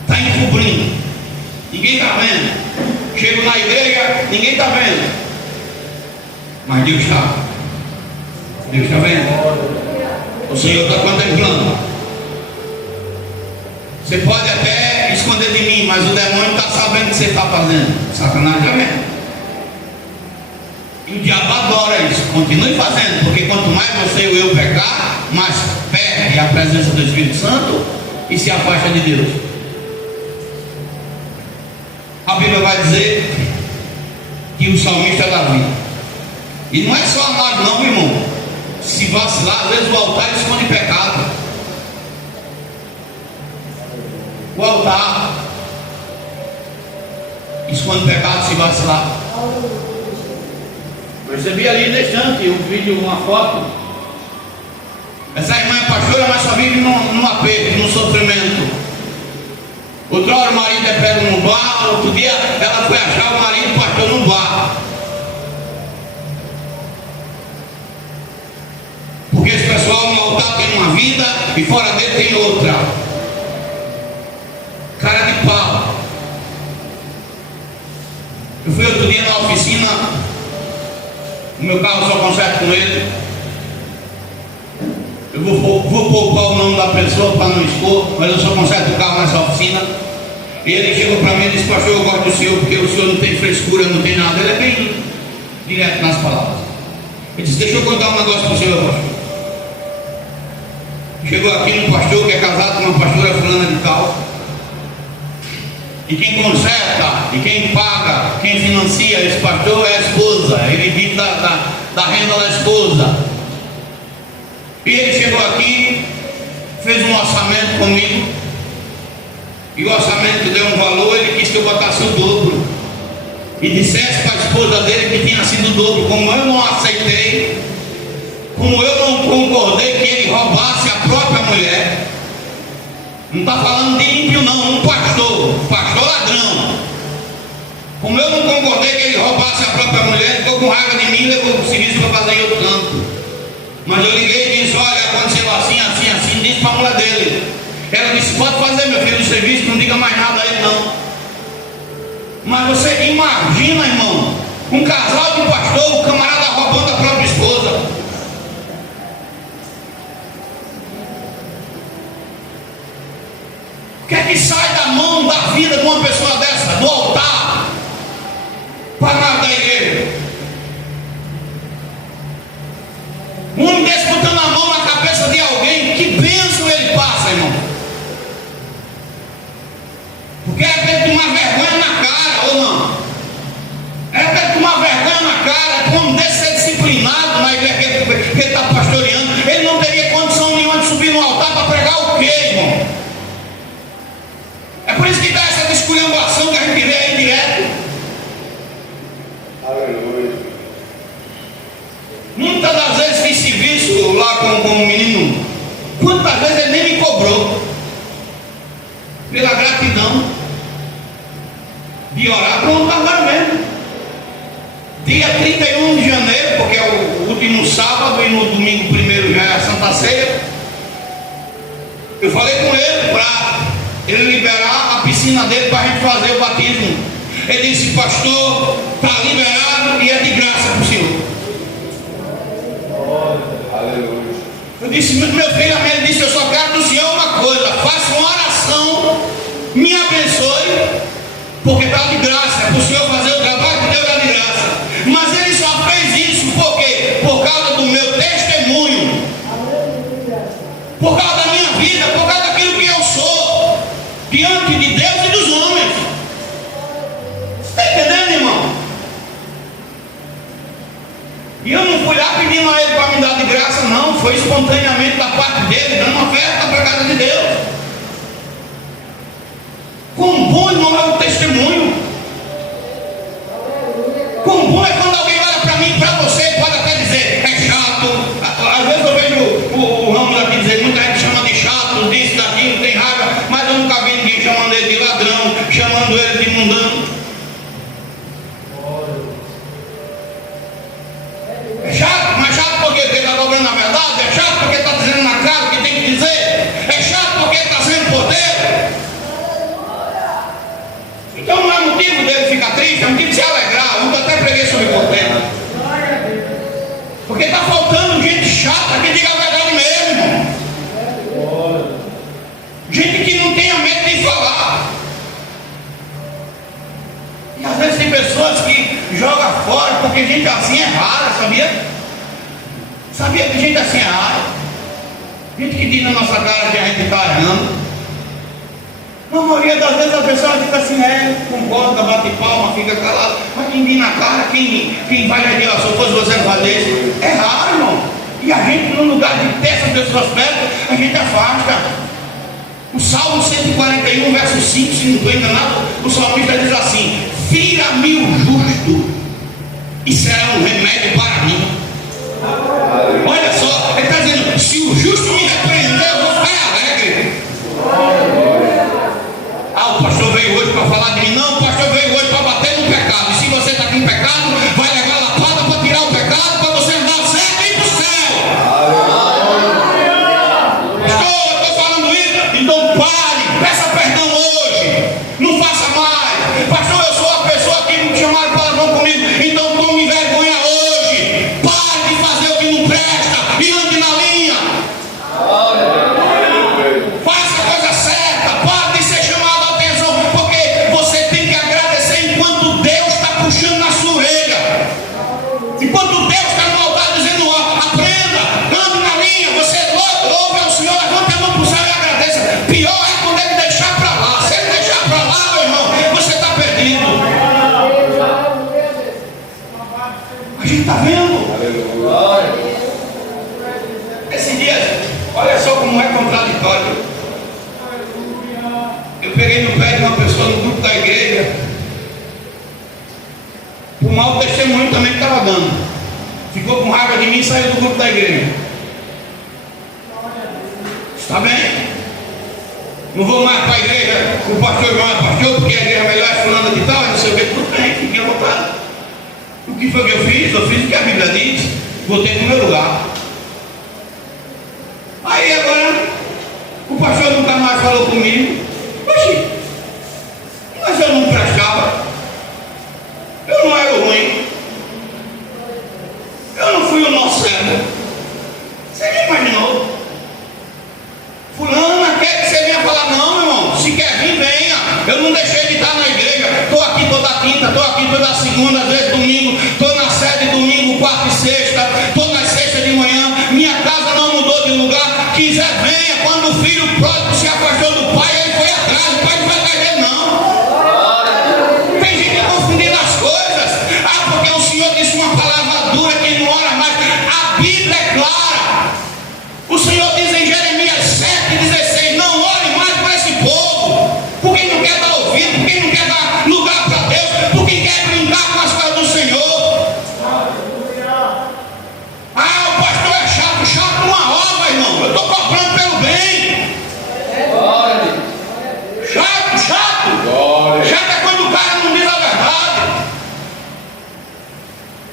Está encobrindo, ninguém está vendo. Chego na igreja, ninguém está vendo, mas Deus está. Deus está vendo. O Senhor está contemplando. Você pode até esconder de mim, mas o demônio está sabendo o que você está fazendo. Satanás está vendo. E o diabo adora isso. Continue fazendo, porque quanto mais você ou eu pecar, mais perde a presença do Espírito Santo e se afasta de Deus. A Bíblia vai dizer que o salmista é Davi. E não é só a nós não, irmão. Se vacilar, às vezes o altar esconde pecado. O altar esconde pecado se vacilar. Eu recebi ali deixante um vídeo, uma foto. Essa irmã é pastora, mas só vive num aperto, num sofrimento. Outra hora o marido é pego no bar, outro dia ela foi achar o marido pastor no bar. Porque esse pessoal no altar tem uma vida e fora dele tem outra. Cara de pau. Eu fui outro dia na oficina, o meu carro só conserto com ele. Eu vou poupar o nome da pessoa para não expor, mas eu só conserto o carro nessa oficina. E ele chegou para mim e disse: pastor, eu gosto do senhor porque o senhor não tem frescura, não tem nada. Ele é bem direto nas palavras. Ele disse: deixa eu contar um negócio para o senhor, pastor. Chegou aqui um pastor que é casado com uma pastora fulana de tal. E quem conserta, e quem paga, quem financia esse pastor é a esposa. Ele vive da renda da esposa. E ele chegou aqui, fez um orçamento comigo. E o orçamento deu um valor, ele quis que eu botasse o dobro. E dissesse para a esposa dele que tinha sido o dobro. Como eu não aceitei, como eu não concordei que ele roubasse a própria mulher, Não está falando de ímpio não, um pastor ladrão. Como eu não concordei que ele roubasse a própria mulher, ele ficou com raiva de mim e levou o serviço para fazer em outro canto. Mas eu liguei e disse, olha, aconteceu assim, disse para a mulher dele. Ela disse, pode fazer, meu filho, o serviço, não diga mais nada a ele não. Mas você imagina, irmão, um casal de pastor, o camarada roubando a própria esposa. O que é que sai da mão da vida de uma pessoa dessa, do altar, para nada da igreja? Um homem desse botando a mão na cabeça de alguém, que bênção ele passa, irmão. Porque é para ele tomar vergonha na cara, ou não? É para ele tomar vergonha na cara, é para um homem desse ser disciplinado na igreja que ele está pastoreando. Ele não teria condição nenhuma de subir no altar para pregar o quê, irmão? É por isso que dá essa desculhambação que a gente vê aí direto. Aleluia. Muitas das vezes fiz serviço lá com um menino, quantas vezes ele nem me cobrou, pela gratidão de orar. Pronto, agora mesmo, dia 31 de janeiro, porque é o último sábado, e no domingo primeiro já é a Santa Ceia. Eu falei com ele para ele liberar a piscina dele para a gente fazer o batismo. Ele disse, pastor, está liberado e é de graça para o senhor. Aleluia. Eu disse, meu filho, ele disse, eu só quero do senhor uma coisa, faça uma oração, me abençoe, porque está de graça, é para o senhor fazer o trabalho que Deus dá de graça. Mas ele só fez isso por quê? Por causa do meu testemunho, por causa da minha vida, por causa daquilo que eu sou diante de Deus e dos homens. Está entendendo, irmão? E eu não fui lá pedindo a ele para me dar de graça, não. Foi espontaneamente da parte dele, dando uma oferta para a casa de Deus. Quão bom, irmão, é o testemunho. Quão bom é quando alguém olha para mim, para você, pode até dizer, é chato. Às vezes eu vejo o ramo daqui dizer, muita gente chama de chato, disso, daquilo, tem raiva, mas eu nunca vi ninguém chamando ele de ladrão, chamando ele de mundano. É chato, mas chato porque ele está cobrando a verdade, é chato porque está dizendo na cara o que tem que dizer, é chato porque está sendo poder. Então não é motivo dele ficar triste, é motivo de se alegrar. Eu até preguei sobre poder. Porque está faltando gente chata que diga a verdade mesmo, irmão. Gente que não tenha medo de falar. E às vezes tem pessoas que jogam fora, porque gente assim é rara, sabia? Sabia que gente assim é rara? Gente que diz na nossa cara que a gente está errando. Na maioria das vezes a pessoa fica assim, concorda, bate palma, fica calado. Mas quem diz na cara, quem vai na direção, se você não fazer isso, é raro, irmão. E a gente, no lugar de ter essas pessoas perto, a gente afasta. O Salmo 141, verso 5, se não estou enganado, o salmista diz assim: fira-me o justo, e será um remédio para mim. Olha só, ele está dizendo: se o justo me repreender, eu vou ficar alegre. Ah, o pastor veio hoje para falar de mim. Não, o pastor veio hoje para bater no pecado. E se você está com pecado, vai levar a lapada para tirar o pecado, para você andar certo e ir para o céu. Pastor, eu estou falando isso. Então pare, peça perdão hoje. Não faça mais. Pastor, eu sou a pessoa que não chamaram palavrão comigo. Então tome vergonha hoje. Pare de fazer o que não presta e ande na linha. Faça a coisa certa. Pare de ser chamado a atenção, porque você tem que agradecer enquanto Deus está puxando na sua orelha. Enquanto Deus está no altar dizendo: ó, aprenda, ande na linha. Você louve ao Senhor, levanta a mão para o céu e agradeça. Pior é quando ele deixar para lá. Se ele deixar para lá, meu irmão, você está perdido. A gente está vendo? Esse dia, olha só como é contraditório. Eu peguei no pé de uma pessoa no grupo da igreja, por mau testemunho também que estava dando. Ficou com raiva de mim e saiu do grupo da igreja. Está bem? Não vou mais para a igreja, o pastor não é pastor, porque a igreja melhor é fulana de tal, não sei o que, tudo bem, fiquem à vontade. O que foi que eu fiz? Eu fiz o que a Bíblia diz, botei no meu lugar. Aí agora, o pastor nunca mais falou comigo. Oxi, mas eu não prestava, eu não era ruim, eu não fui o nosso servo. Você nem imaginou? Fulana quer que você venha falar, não, meu irmão, se quer vir, venha. Eu não deixei de estar na igreja, estou aqui toda quinta, estou aqui toda segunda, às vezes domingo, estou na sede domingo, quarta e sexta, estou nas sextas de manhã, minha casa não mudou de lugar. Quiser, venha. Quando o filho pródigo se afastou do pai, ele foi atrás, o pai não vai atrás dele, não. Tem gente confundindo as coisas. Ah, porque o Senhor disse uma palavra dura que não ora mais. A Bíblia é clara. O Senhor diz em Jeremias 7,16: não ore mais para esse povo, porque não quer dar ouvido, porque não quer dar lugar para Deus, porque quer brincar com as coisas do Senhor. Ah, o pastor é chato, chato uma obra, irmão. Eu estou cobrando pelo bem. Chato, chato. Chato é quando o cara não diz a verdade.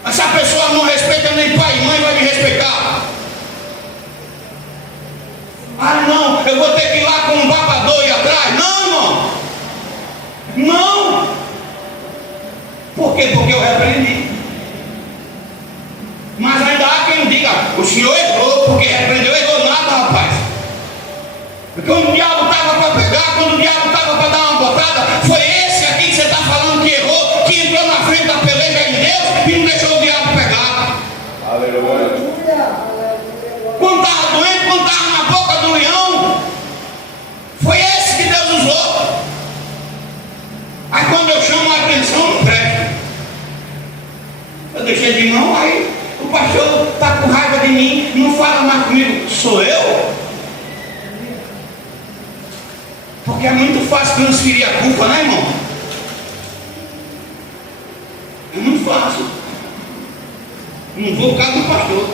Essa pessoa não respeita nem pai e mãe, vai me respeitar. Ah, não, eu vou ter que ir lá com um babador e atrás. Não, irmão. Não. Por quê? Porque eu repreendi. Mas ainda há quem diga: o senhor errou, porque repreendeu. Errou nada, rapaz. Quando o diabo estava para pegar, quando o diabo estava para dar uma botada, foi esse aqui que você está falando que errou, que entrou na frente da peleja de Deus e não deixou o diabo pegar. Aleluia. Quando estava doente, quando estava na boca do leão, foi esse que Deus usou. Aí quando eu chamo a atenção, não presta. Eu deixei de mão, aí o pastor está com raiva de mim, não fala mais comigo. Sou eu? Porque é muito fácil transferir a culpa, né, irmão? É muito fácil. Não vou por causa do pastor,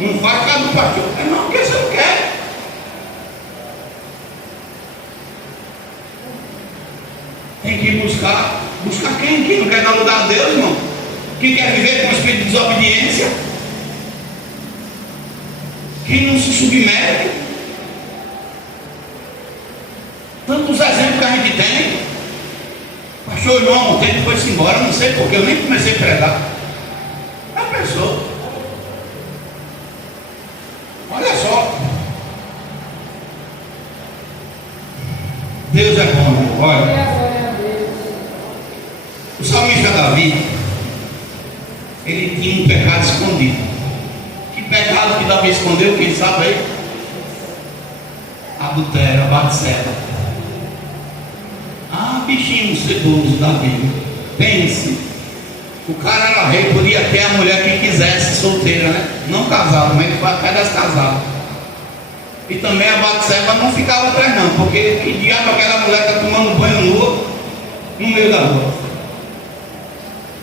não vai por causa do pastor. É não, porque você não quer. Tem que buscar quem? Quem não quer dar lugar a Deus, irmão? Quem quer viver com o espírito de desobediência? Quem não se submete? Tantos exemplos que a gente tem. Pastor João, o tempo foi-se embora, não sei porque, eu nem comecei a pregar. Já pensou? Olha só. Deus é bom, irmão. Olha. O salmista Davi, ele tinha um pecado escondido. Que pecado que Davi escondeu, quem sabe aí? Adultério, Batseba. Ah, bichinho ceboso Davi. Pense. O cara era rei, podia ter a mulher que quisesse, solteira, né? Não casado, mas ele foi até das casadas. E também a Batseba não ficava atrás não, porque que diabo aquela mulher está tomando banho nua no meio da rua.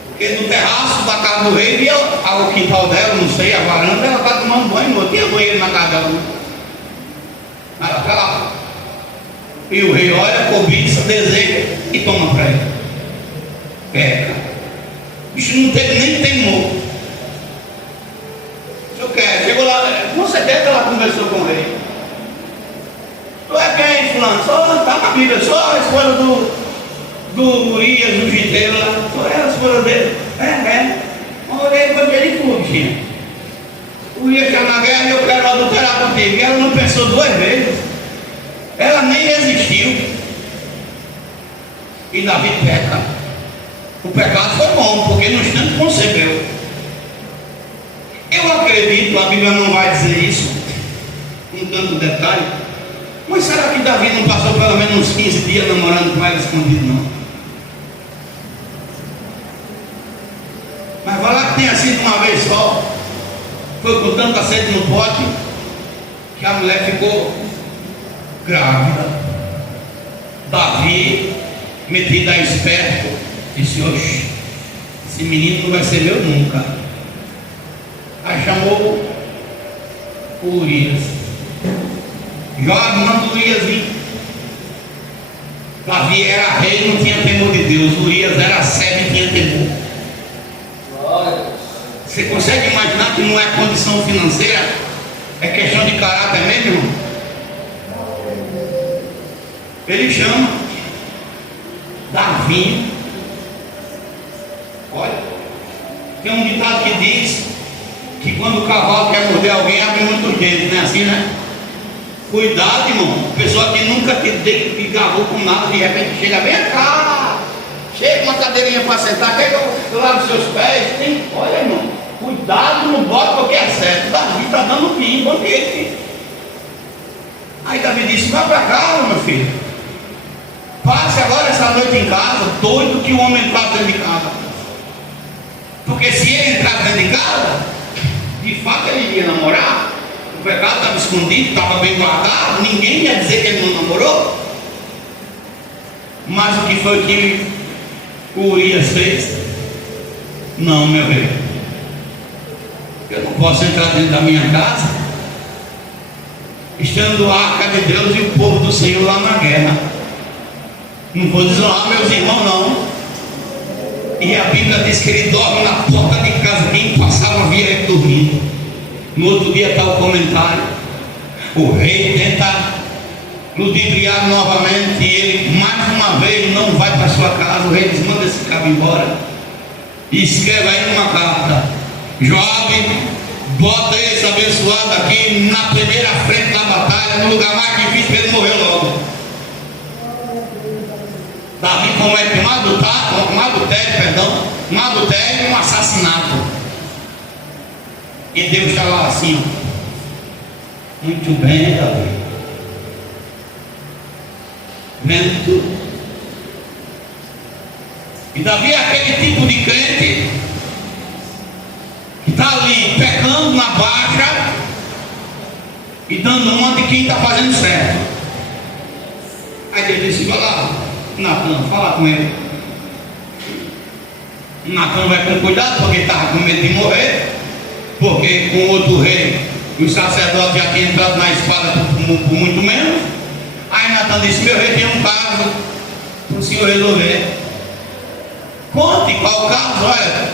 Porque no terraço da casa do rei via o quintal dela, não sei, a varanda, ela está tomando banho nua. Tinha banheiro na casa dela. Ela está lá. E o rei olha, cobiça, deseja e toma para ele. Peca. O bicho não teve nem temor. Se eu quero, chegou lá, com certeza ela conversou com o rei. Tu é quem, fulano? Só está na Bíblia, só a esposa do Urias, do Giteiro lá. Só é a esposa dele. Mas o rei foi de tudo, bichinho. O Urias está na guerra e eu quero adulterar contigo. E ela não pensou duas vezes. Ela nem resistiu. E Davi peca. O pecado foi bom, porque no instante concebeu. Eu acredito, a Bíblia não vai dizer isso com tanto detalhe, mas será que Davi não passou pelo menos uns 15 dias namorando com ela escondido, não? Mas vai lá que tenha sido uma vez só. Foi com tanta sede no pote que a mulher ficou grávida. Davi, metido a esperto, disse: oxe, esse menino não vai ser meu nunca. Aí chamou o Urias. Joga, manda o Urias vir. Davi era rei e não tinha temor de Deus. Urias era cego e tinha temor. Você consegue imaginar que não é condição financeira? É questão de caráter mesmo, irmão? Ele chama Davi. Olha, tem um ditado que diz que quando o cavalo quer morder alguém, abre muitos dentes, não é assim, né? Cuidado, irmão. Pessoa que nunca te agarrou com nada, de repente chega, vem cá, chega uma cadeirinha para sentar, quer que eu lave os seus pés? Tem, olha, irmão, cuidado, não bota porque é certo. Davi está dando fim, banquete. Aí Davi disse, vai para casa, meu filho. Passe agora essa noite em casa, doido que o homem entra dentro de casa. Porque se ele entrar dentro de casa, de fato ele iria namorar. O pecado estava escondido, estava bem guardado, ninguém ia dizer que ele não namorou. Mas o que foi que o Urias fez? Não, meu rei, eu não posso entrar dentro da minha casa estando a arca de Deus e o povo do Senhor lá na guerra. Não vou desonrar meus irmãos, não. E a Bíblia diz que ele dorme na porta de casa, quem passava via ele dormindo. No outro dia está o comentário, o rei tenta ludibriar novamente, e ele mais uma vez não vai para sua casa. O rei diz, manda esse cabo embora e escreve aí numa carta, Joabe, bota esse abençoado aqui na primeira frente da batalha, no lugar mais difícil para ele morrer logo. Davi comete um adultério e um assassinato. E Deus está lá assim, ó. Muito bem, Davi. Vendo tudo. E Davi é aquele tipo de crente que está ali pecando na baixa e dando uma de quem está fazendo certo. Aí Deus disse, vai lá, Natan, fala com ele. Natan vai com cuidado porque estava com medo de morrer. Porque com outro rei, os sacerdotes já tinham entrado na espada por muito menos. Aí Natan disse, meu rei, tem um caso para o senhor resolver. Conte qual o caso. Olha,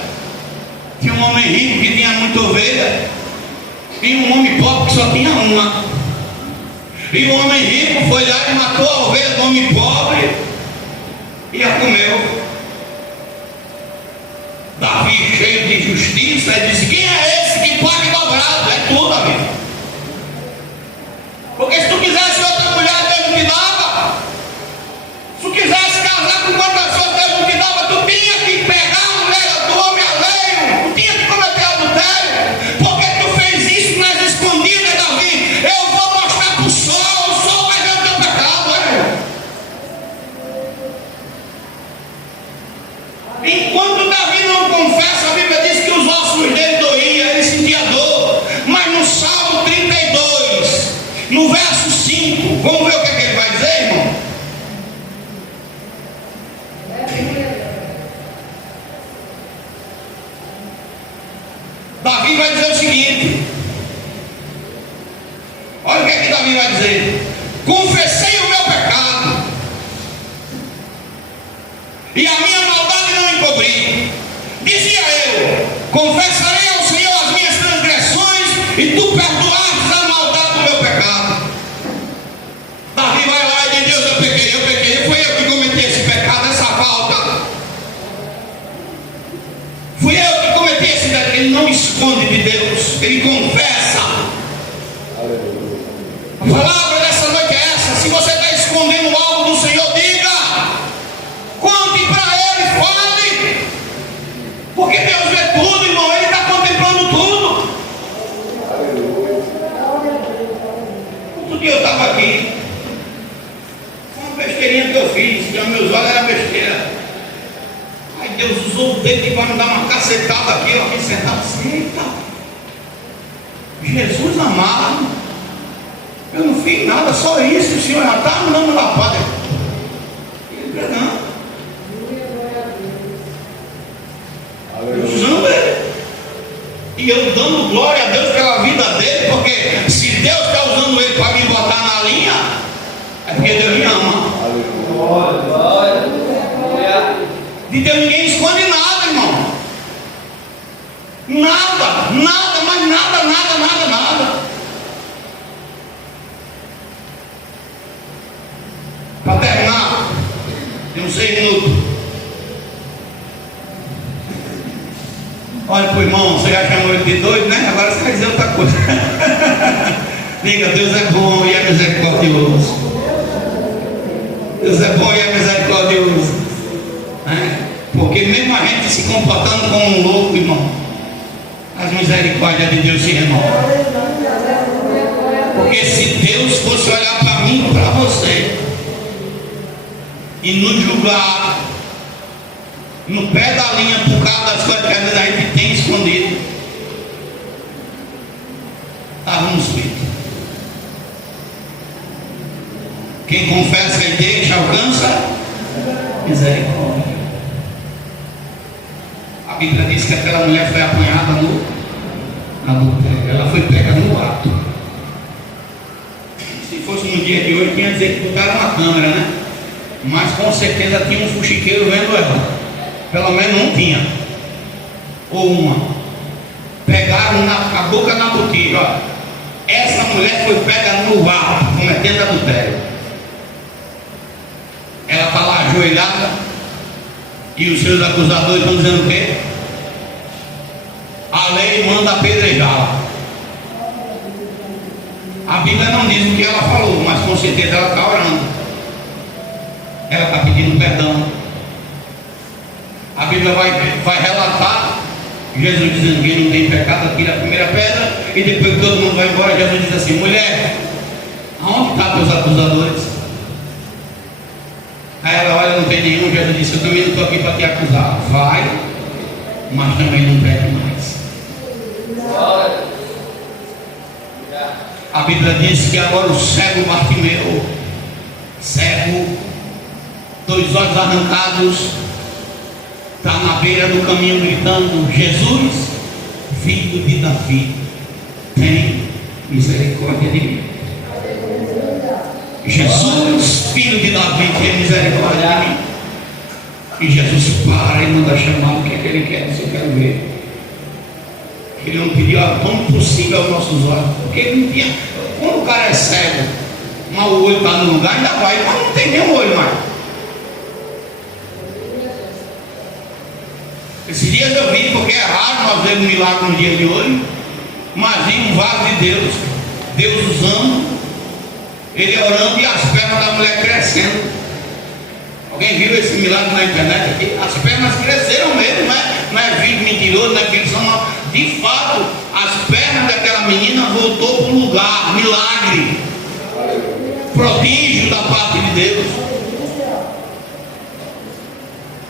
tinha um homem rico que tinha muita ovelha, e um homem pobre que só tinha uma. E o homem rico foi lá e matou a ovelha do homem pobre e a comeu. Davi, cheio de justiça, disse, quem é esse que pague dobrado? É tu, Davi. Porque se tu quisesse outra mulher, Deus não te dava. Se tu quisesse casar com outra pessoa, Deus não te dava. Tu tinha que pegar a mulher do homem alheio. Tu tinha que cometer adultério. Porque tu fez isso nas escondidas, Davi. Eu vou mostrar pro sol, o sol vai ver o teu pecado, né? Enquanto Davi não confessa, a Bíblia diz que os ossos dele doíam, ele sentia dor. Mas no Salmo 32, no verso 5, vamos ver o que ele vai dizer, irmão? Davi vai dizer o seguinte, olha o que Davi vai dizer: confessei o meu pecado e a minha maldade não encobri. Dizia eu, confessarei ao Senhor as minhas transgressões e tu perdoaste a maldade do meu pecado. Davi vai lá e diz, Deus, eu pequei, fui eu que cometi esse pecado, essa falta. Fui eu que cometi esse pecado. Ele não esconde de Deus, ele confessa. A palavra dessa noite é essa: se você está escondendo algo do Senhor, diga, conte para Ele, fale, porque Deus vê tudo, irmão, Ele está contemplando tudo. Outro dia eu estava aqui, uma besteirinha que eu fiz, que aos meus olhos era besteira. Aí Deus usou o dedo para me dar uma cacetada aqui, eu aqui sentado assim, eita, Jesus amado, eu não fiz nada, só isso, o Senhor já está me dando lapada. Ele não. Usando ele. E eu dando glória a Deus pela vida dele, porque se Deus está usando ele para me botar na linha, é porque Deus me ama. De Deus ninguém esconde nada, irmão. Nada, nada, mas nada, nada, nada, nada. Para terminar, tem uns 6 minutos. Olha para o irmão, você já chamou ele de doido, né? Agora você vai dizer outra coisa. Diga, Deus é bom e é misericordioso. Deus é bom e é misericordioso. Porque mesmo a gente se comportando como um louco, irmão, as misericórdias de Deus se renovam. Porque se Deus fosse olhar para mim e para você e nos julgar no pé da linha por causa das coisas que às vezes a gente tem escondido, estávamos feitos. Quem confessa e deixa alcança misericórdia. A Bíblia diz que aquela mulher foi apanhada no adultério. Ela foi pega no ato. Se fosse no dia de hoje, tinha que dizer que botaram uma câmera, né? Mas com certeza tinha um fuxiqueiro vendo ela. Pelo menos um tinha. Ou uma. Pegaram a boca na botija. Ó. Essa mulher foi pega no ato, cometendo adultério. Ela está lá ajoelhada e os seus acusadores estão dizendo o quê? A lei manda apedrejá-la. A Bíblia não diz o que ela falou, mas com certeza ela está orando. Ela está pedindo perdão. A Bíblia vai relatar Jesus dizendo que não tem pecado, atira a primeira pedra. E depois que todo mundo vai embora, Jesus diz assim: mulher, aonde estão teus acusadores? Aí ela olha, não tem nenhum. Jesus disse: eu também não estou aqui para te acusar. Vai, mas também não pegue mais. A Bíblia diz que agora o cego Bartimeu, cego, 2 olhos arrancados, está na beira do caminho gritando: Jesus, filho de Davi, tem misericórdia de mim. Jesus, filho de Davi, tem misericórdia de mim. E Jesus para e manda chamar. O que é que ele quer? Isso eu quero ver. Ele não pediu como possível aos nossos olhos, porque ele não tinha. Quando o cara é cego, mas o olho está no lugar, ainda vai, mas não tem nem olho mais. Esses dias eu vi, porque é raro nós vermos milagre no dia de hoje, mas vi um vaso de Deus, Deus usando, ele orando e as pernas da mulher crescendo. Alguém viu esse milagre na internet aqui? As pernas cresceram mesmo, não é vídeo mentiroso, não é ficção, não. De fato, as pernas daquela menina voltou para o lugar. Milagre, prodígio da parte de Deus.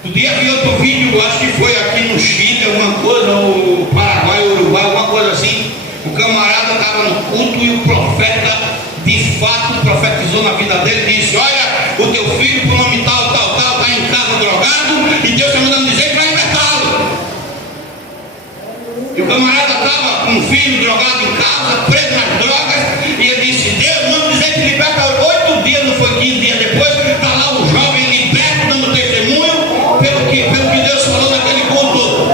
O dia vi outro vídeo, eu acho que foi aqui no Chile, alguma coisa, ou Paraguai, Uruguai, alguma coisa assim. O camarada estava no culto e o profeta, de fato, profetizou na vida dele e disse: olha, o teu filho, por nome tal, está em casa drogado e Deus está mandando dizer que vai libertá-lo. E o camarada estava com um filho drogado em casa, preso nas drogas, e ele disse: Deus manda dizer que liberta. 8 dias, não foi 15 dias depois, está lá o jovem liberto, dando testemunho pelo que Deus falou naquele culto.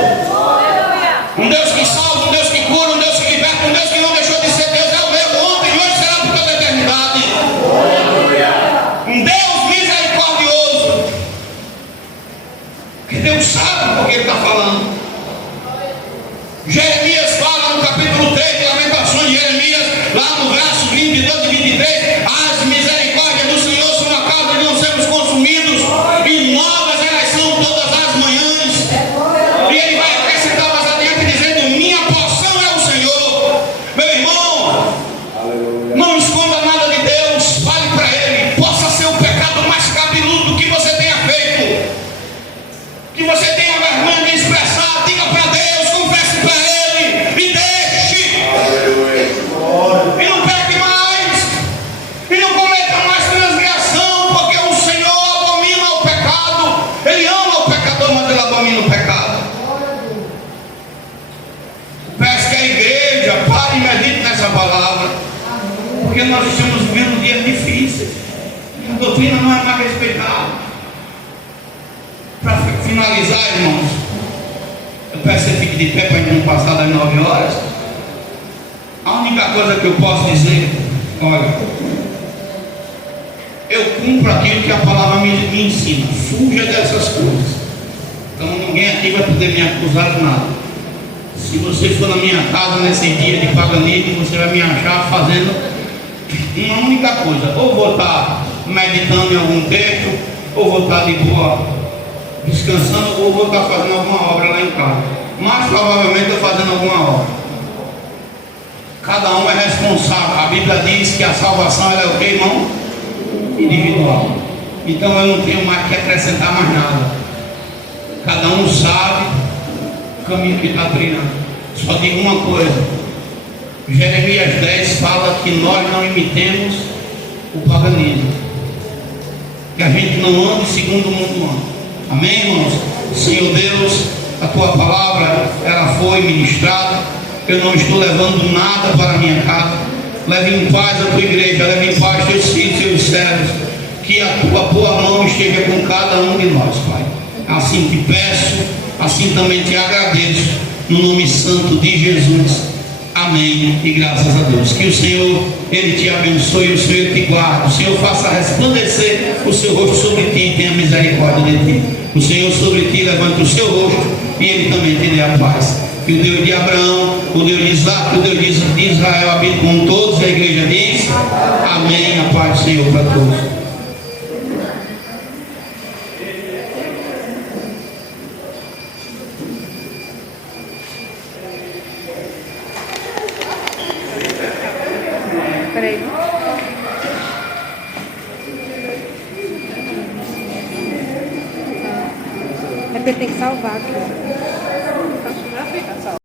Um Deus que salva, um Deus que cura, um Deus que liberta, um Deus que não deixou de ser Deus, é o mesmo ontem e hoje será por toda a eternidade. Um Deus misericordioso, que Deus sabe por que Ele está falando. Jeremias fala no capítulo 3 de Lamentações de Jeremias, lá no verso 22 e 23, as misericórdias do Senhor são a causa de não sermos consumidos, e novas elas são todas as manhãs. E ele vai acrescentar mais adiante dizendo: minha porção é o Senhor. Meu irmão, não esconda nada de Deus, fale para Ele. Possa ser o pecado mais cabeludo que você tenha feito, que você tenha vergonha de expressar, diga para Deus, confesse para Ele e deixe. E não peque mais, e não cometa mais transgressão, porque o Senhor abomina o pecado. Ele ama o pecador, mas Ele abomina o pecado. Peço que a igreja pare e medite nessa palavra, porque nós estamos vivendo dias difíceis. A doutrina não é mais respeitada. Para finalizar, irmãos, eu peço que você fique de pé para a gente não passar das 9 horas. A única coisa que eu posso dizer, olha, eu cumpro aquilo que a palavra me ensina. Fuja dessas coisas. Então ninguém aqui vai poder me acusar de nada. Se você for na minha casa nesse dia de paganismo, você vai me achar fazendo uma única coisa: ou vou estar meditando em algum texto, ou vou estar de boa descansando, ou vou estar fazendo alguma obra lá em casa. Mas provavelmente eu fazendo alguma obra. Cada um é responsável. A Bíblia diz que a salvação ela é o que, irmão? Individual. Então eu não tenho mais que acrescentar mais nada. Cada um sabe o caminho que está trilhando. Só digo uma coisa: Jeremias 10 fala que nós não imitemos o paganismo, que a gente não ande segundo o mundo anda. Amém, irmãos? Senhor Deus, a tua palavra ela foi ministrada. Eu não estou levando nada para a minha casa. Leve em paz a tua igreja, leve em paz teus filhos, teus servos. Que a tua boa mão esteja com cada um de nós, Pai. Assim te peço, assim também te agradeço, no nome santo de Jesus. Amém e graças a Deus. Que o Senhor, Ele te abençoe, o Senhor te guarde, o Senhor faça resplandecer o seu rosto sobre ti e tenha misericórdia de ti. O Senhor sobre ti levante o seu rosto e Ele também te dê a paz. Que o Deus de Abraão, o Deus de Isaac, o Deus de Israel habite com todos. A igreja diz amém. A paz do Senhor para todos. Peraí. É porque tem que salvar aqui.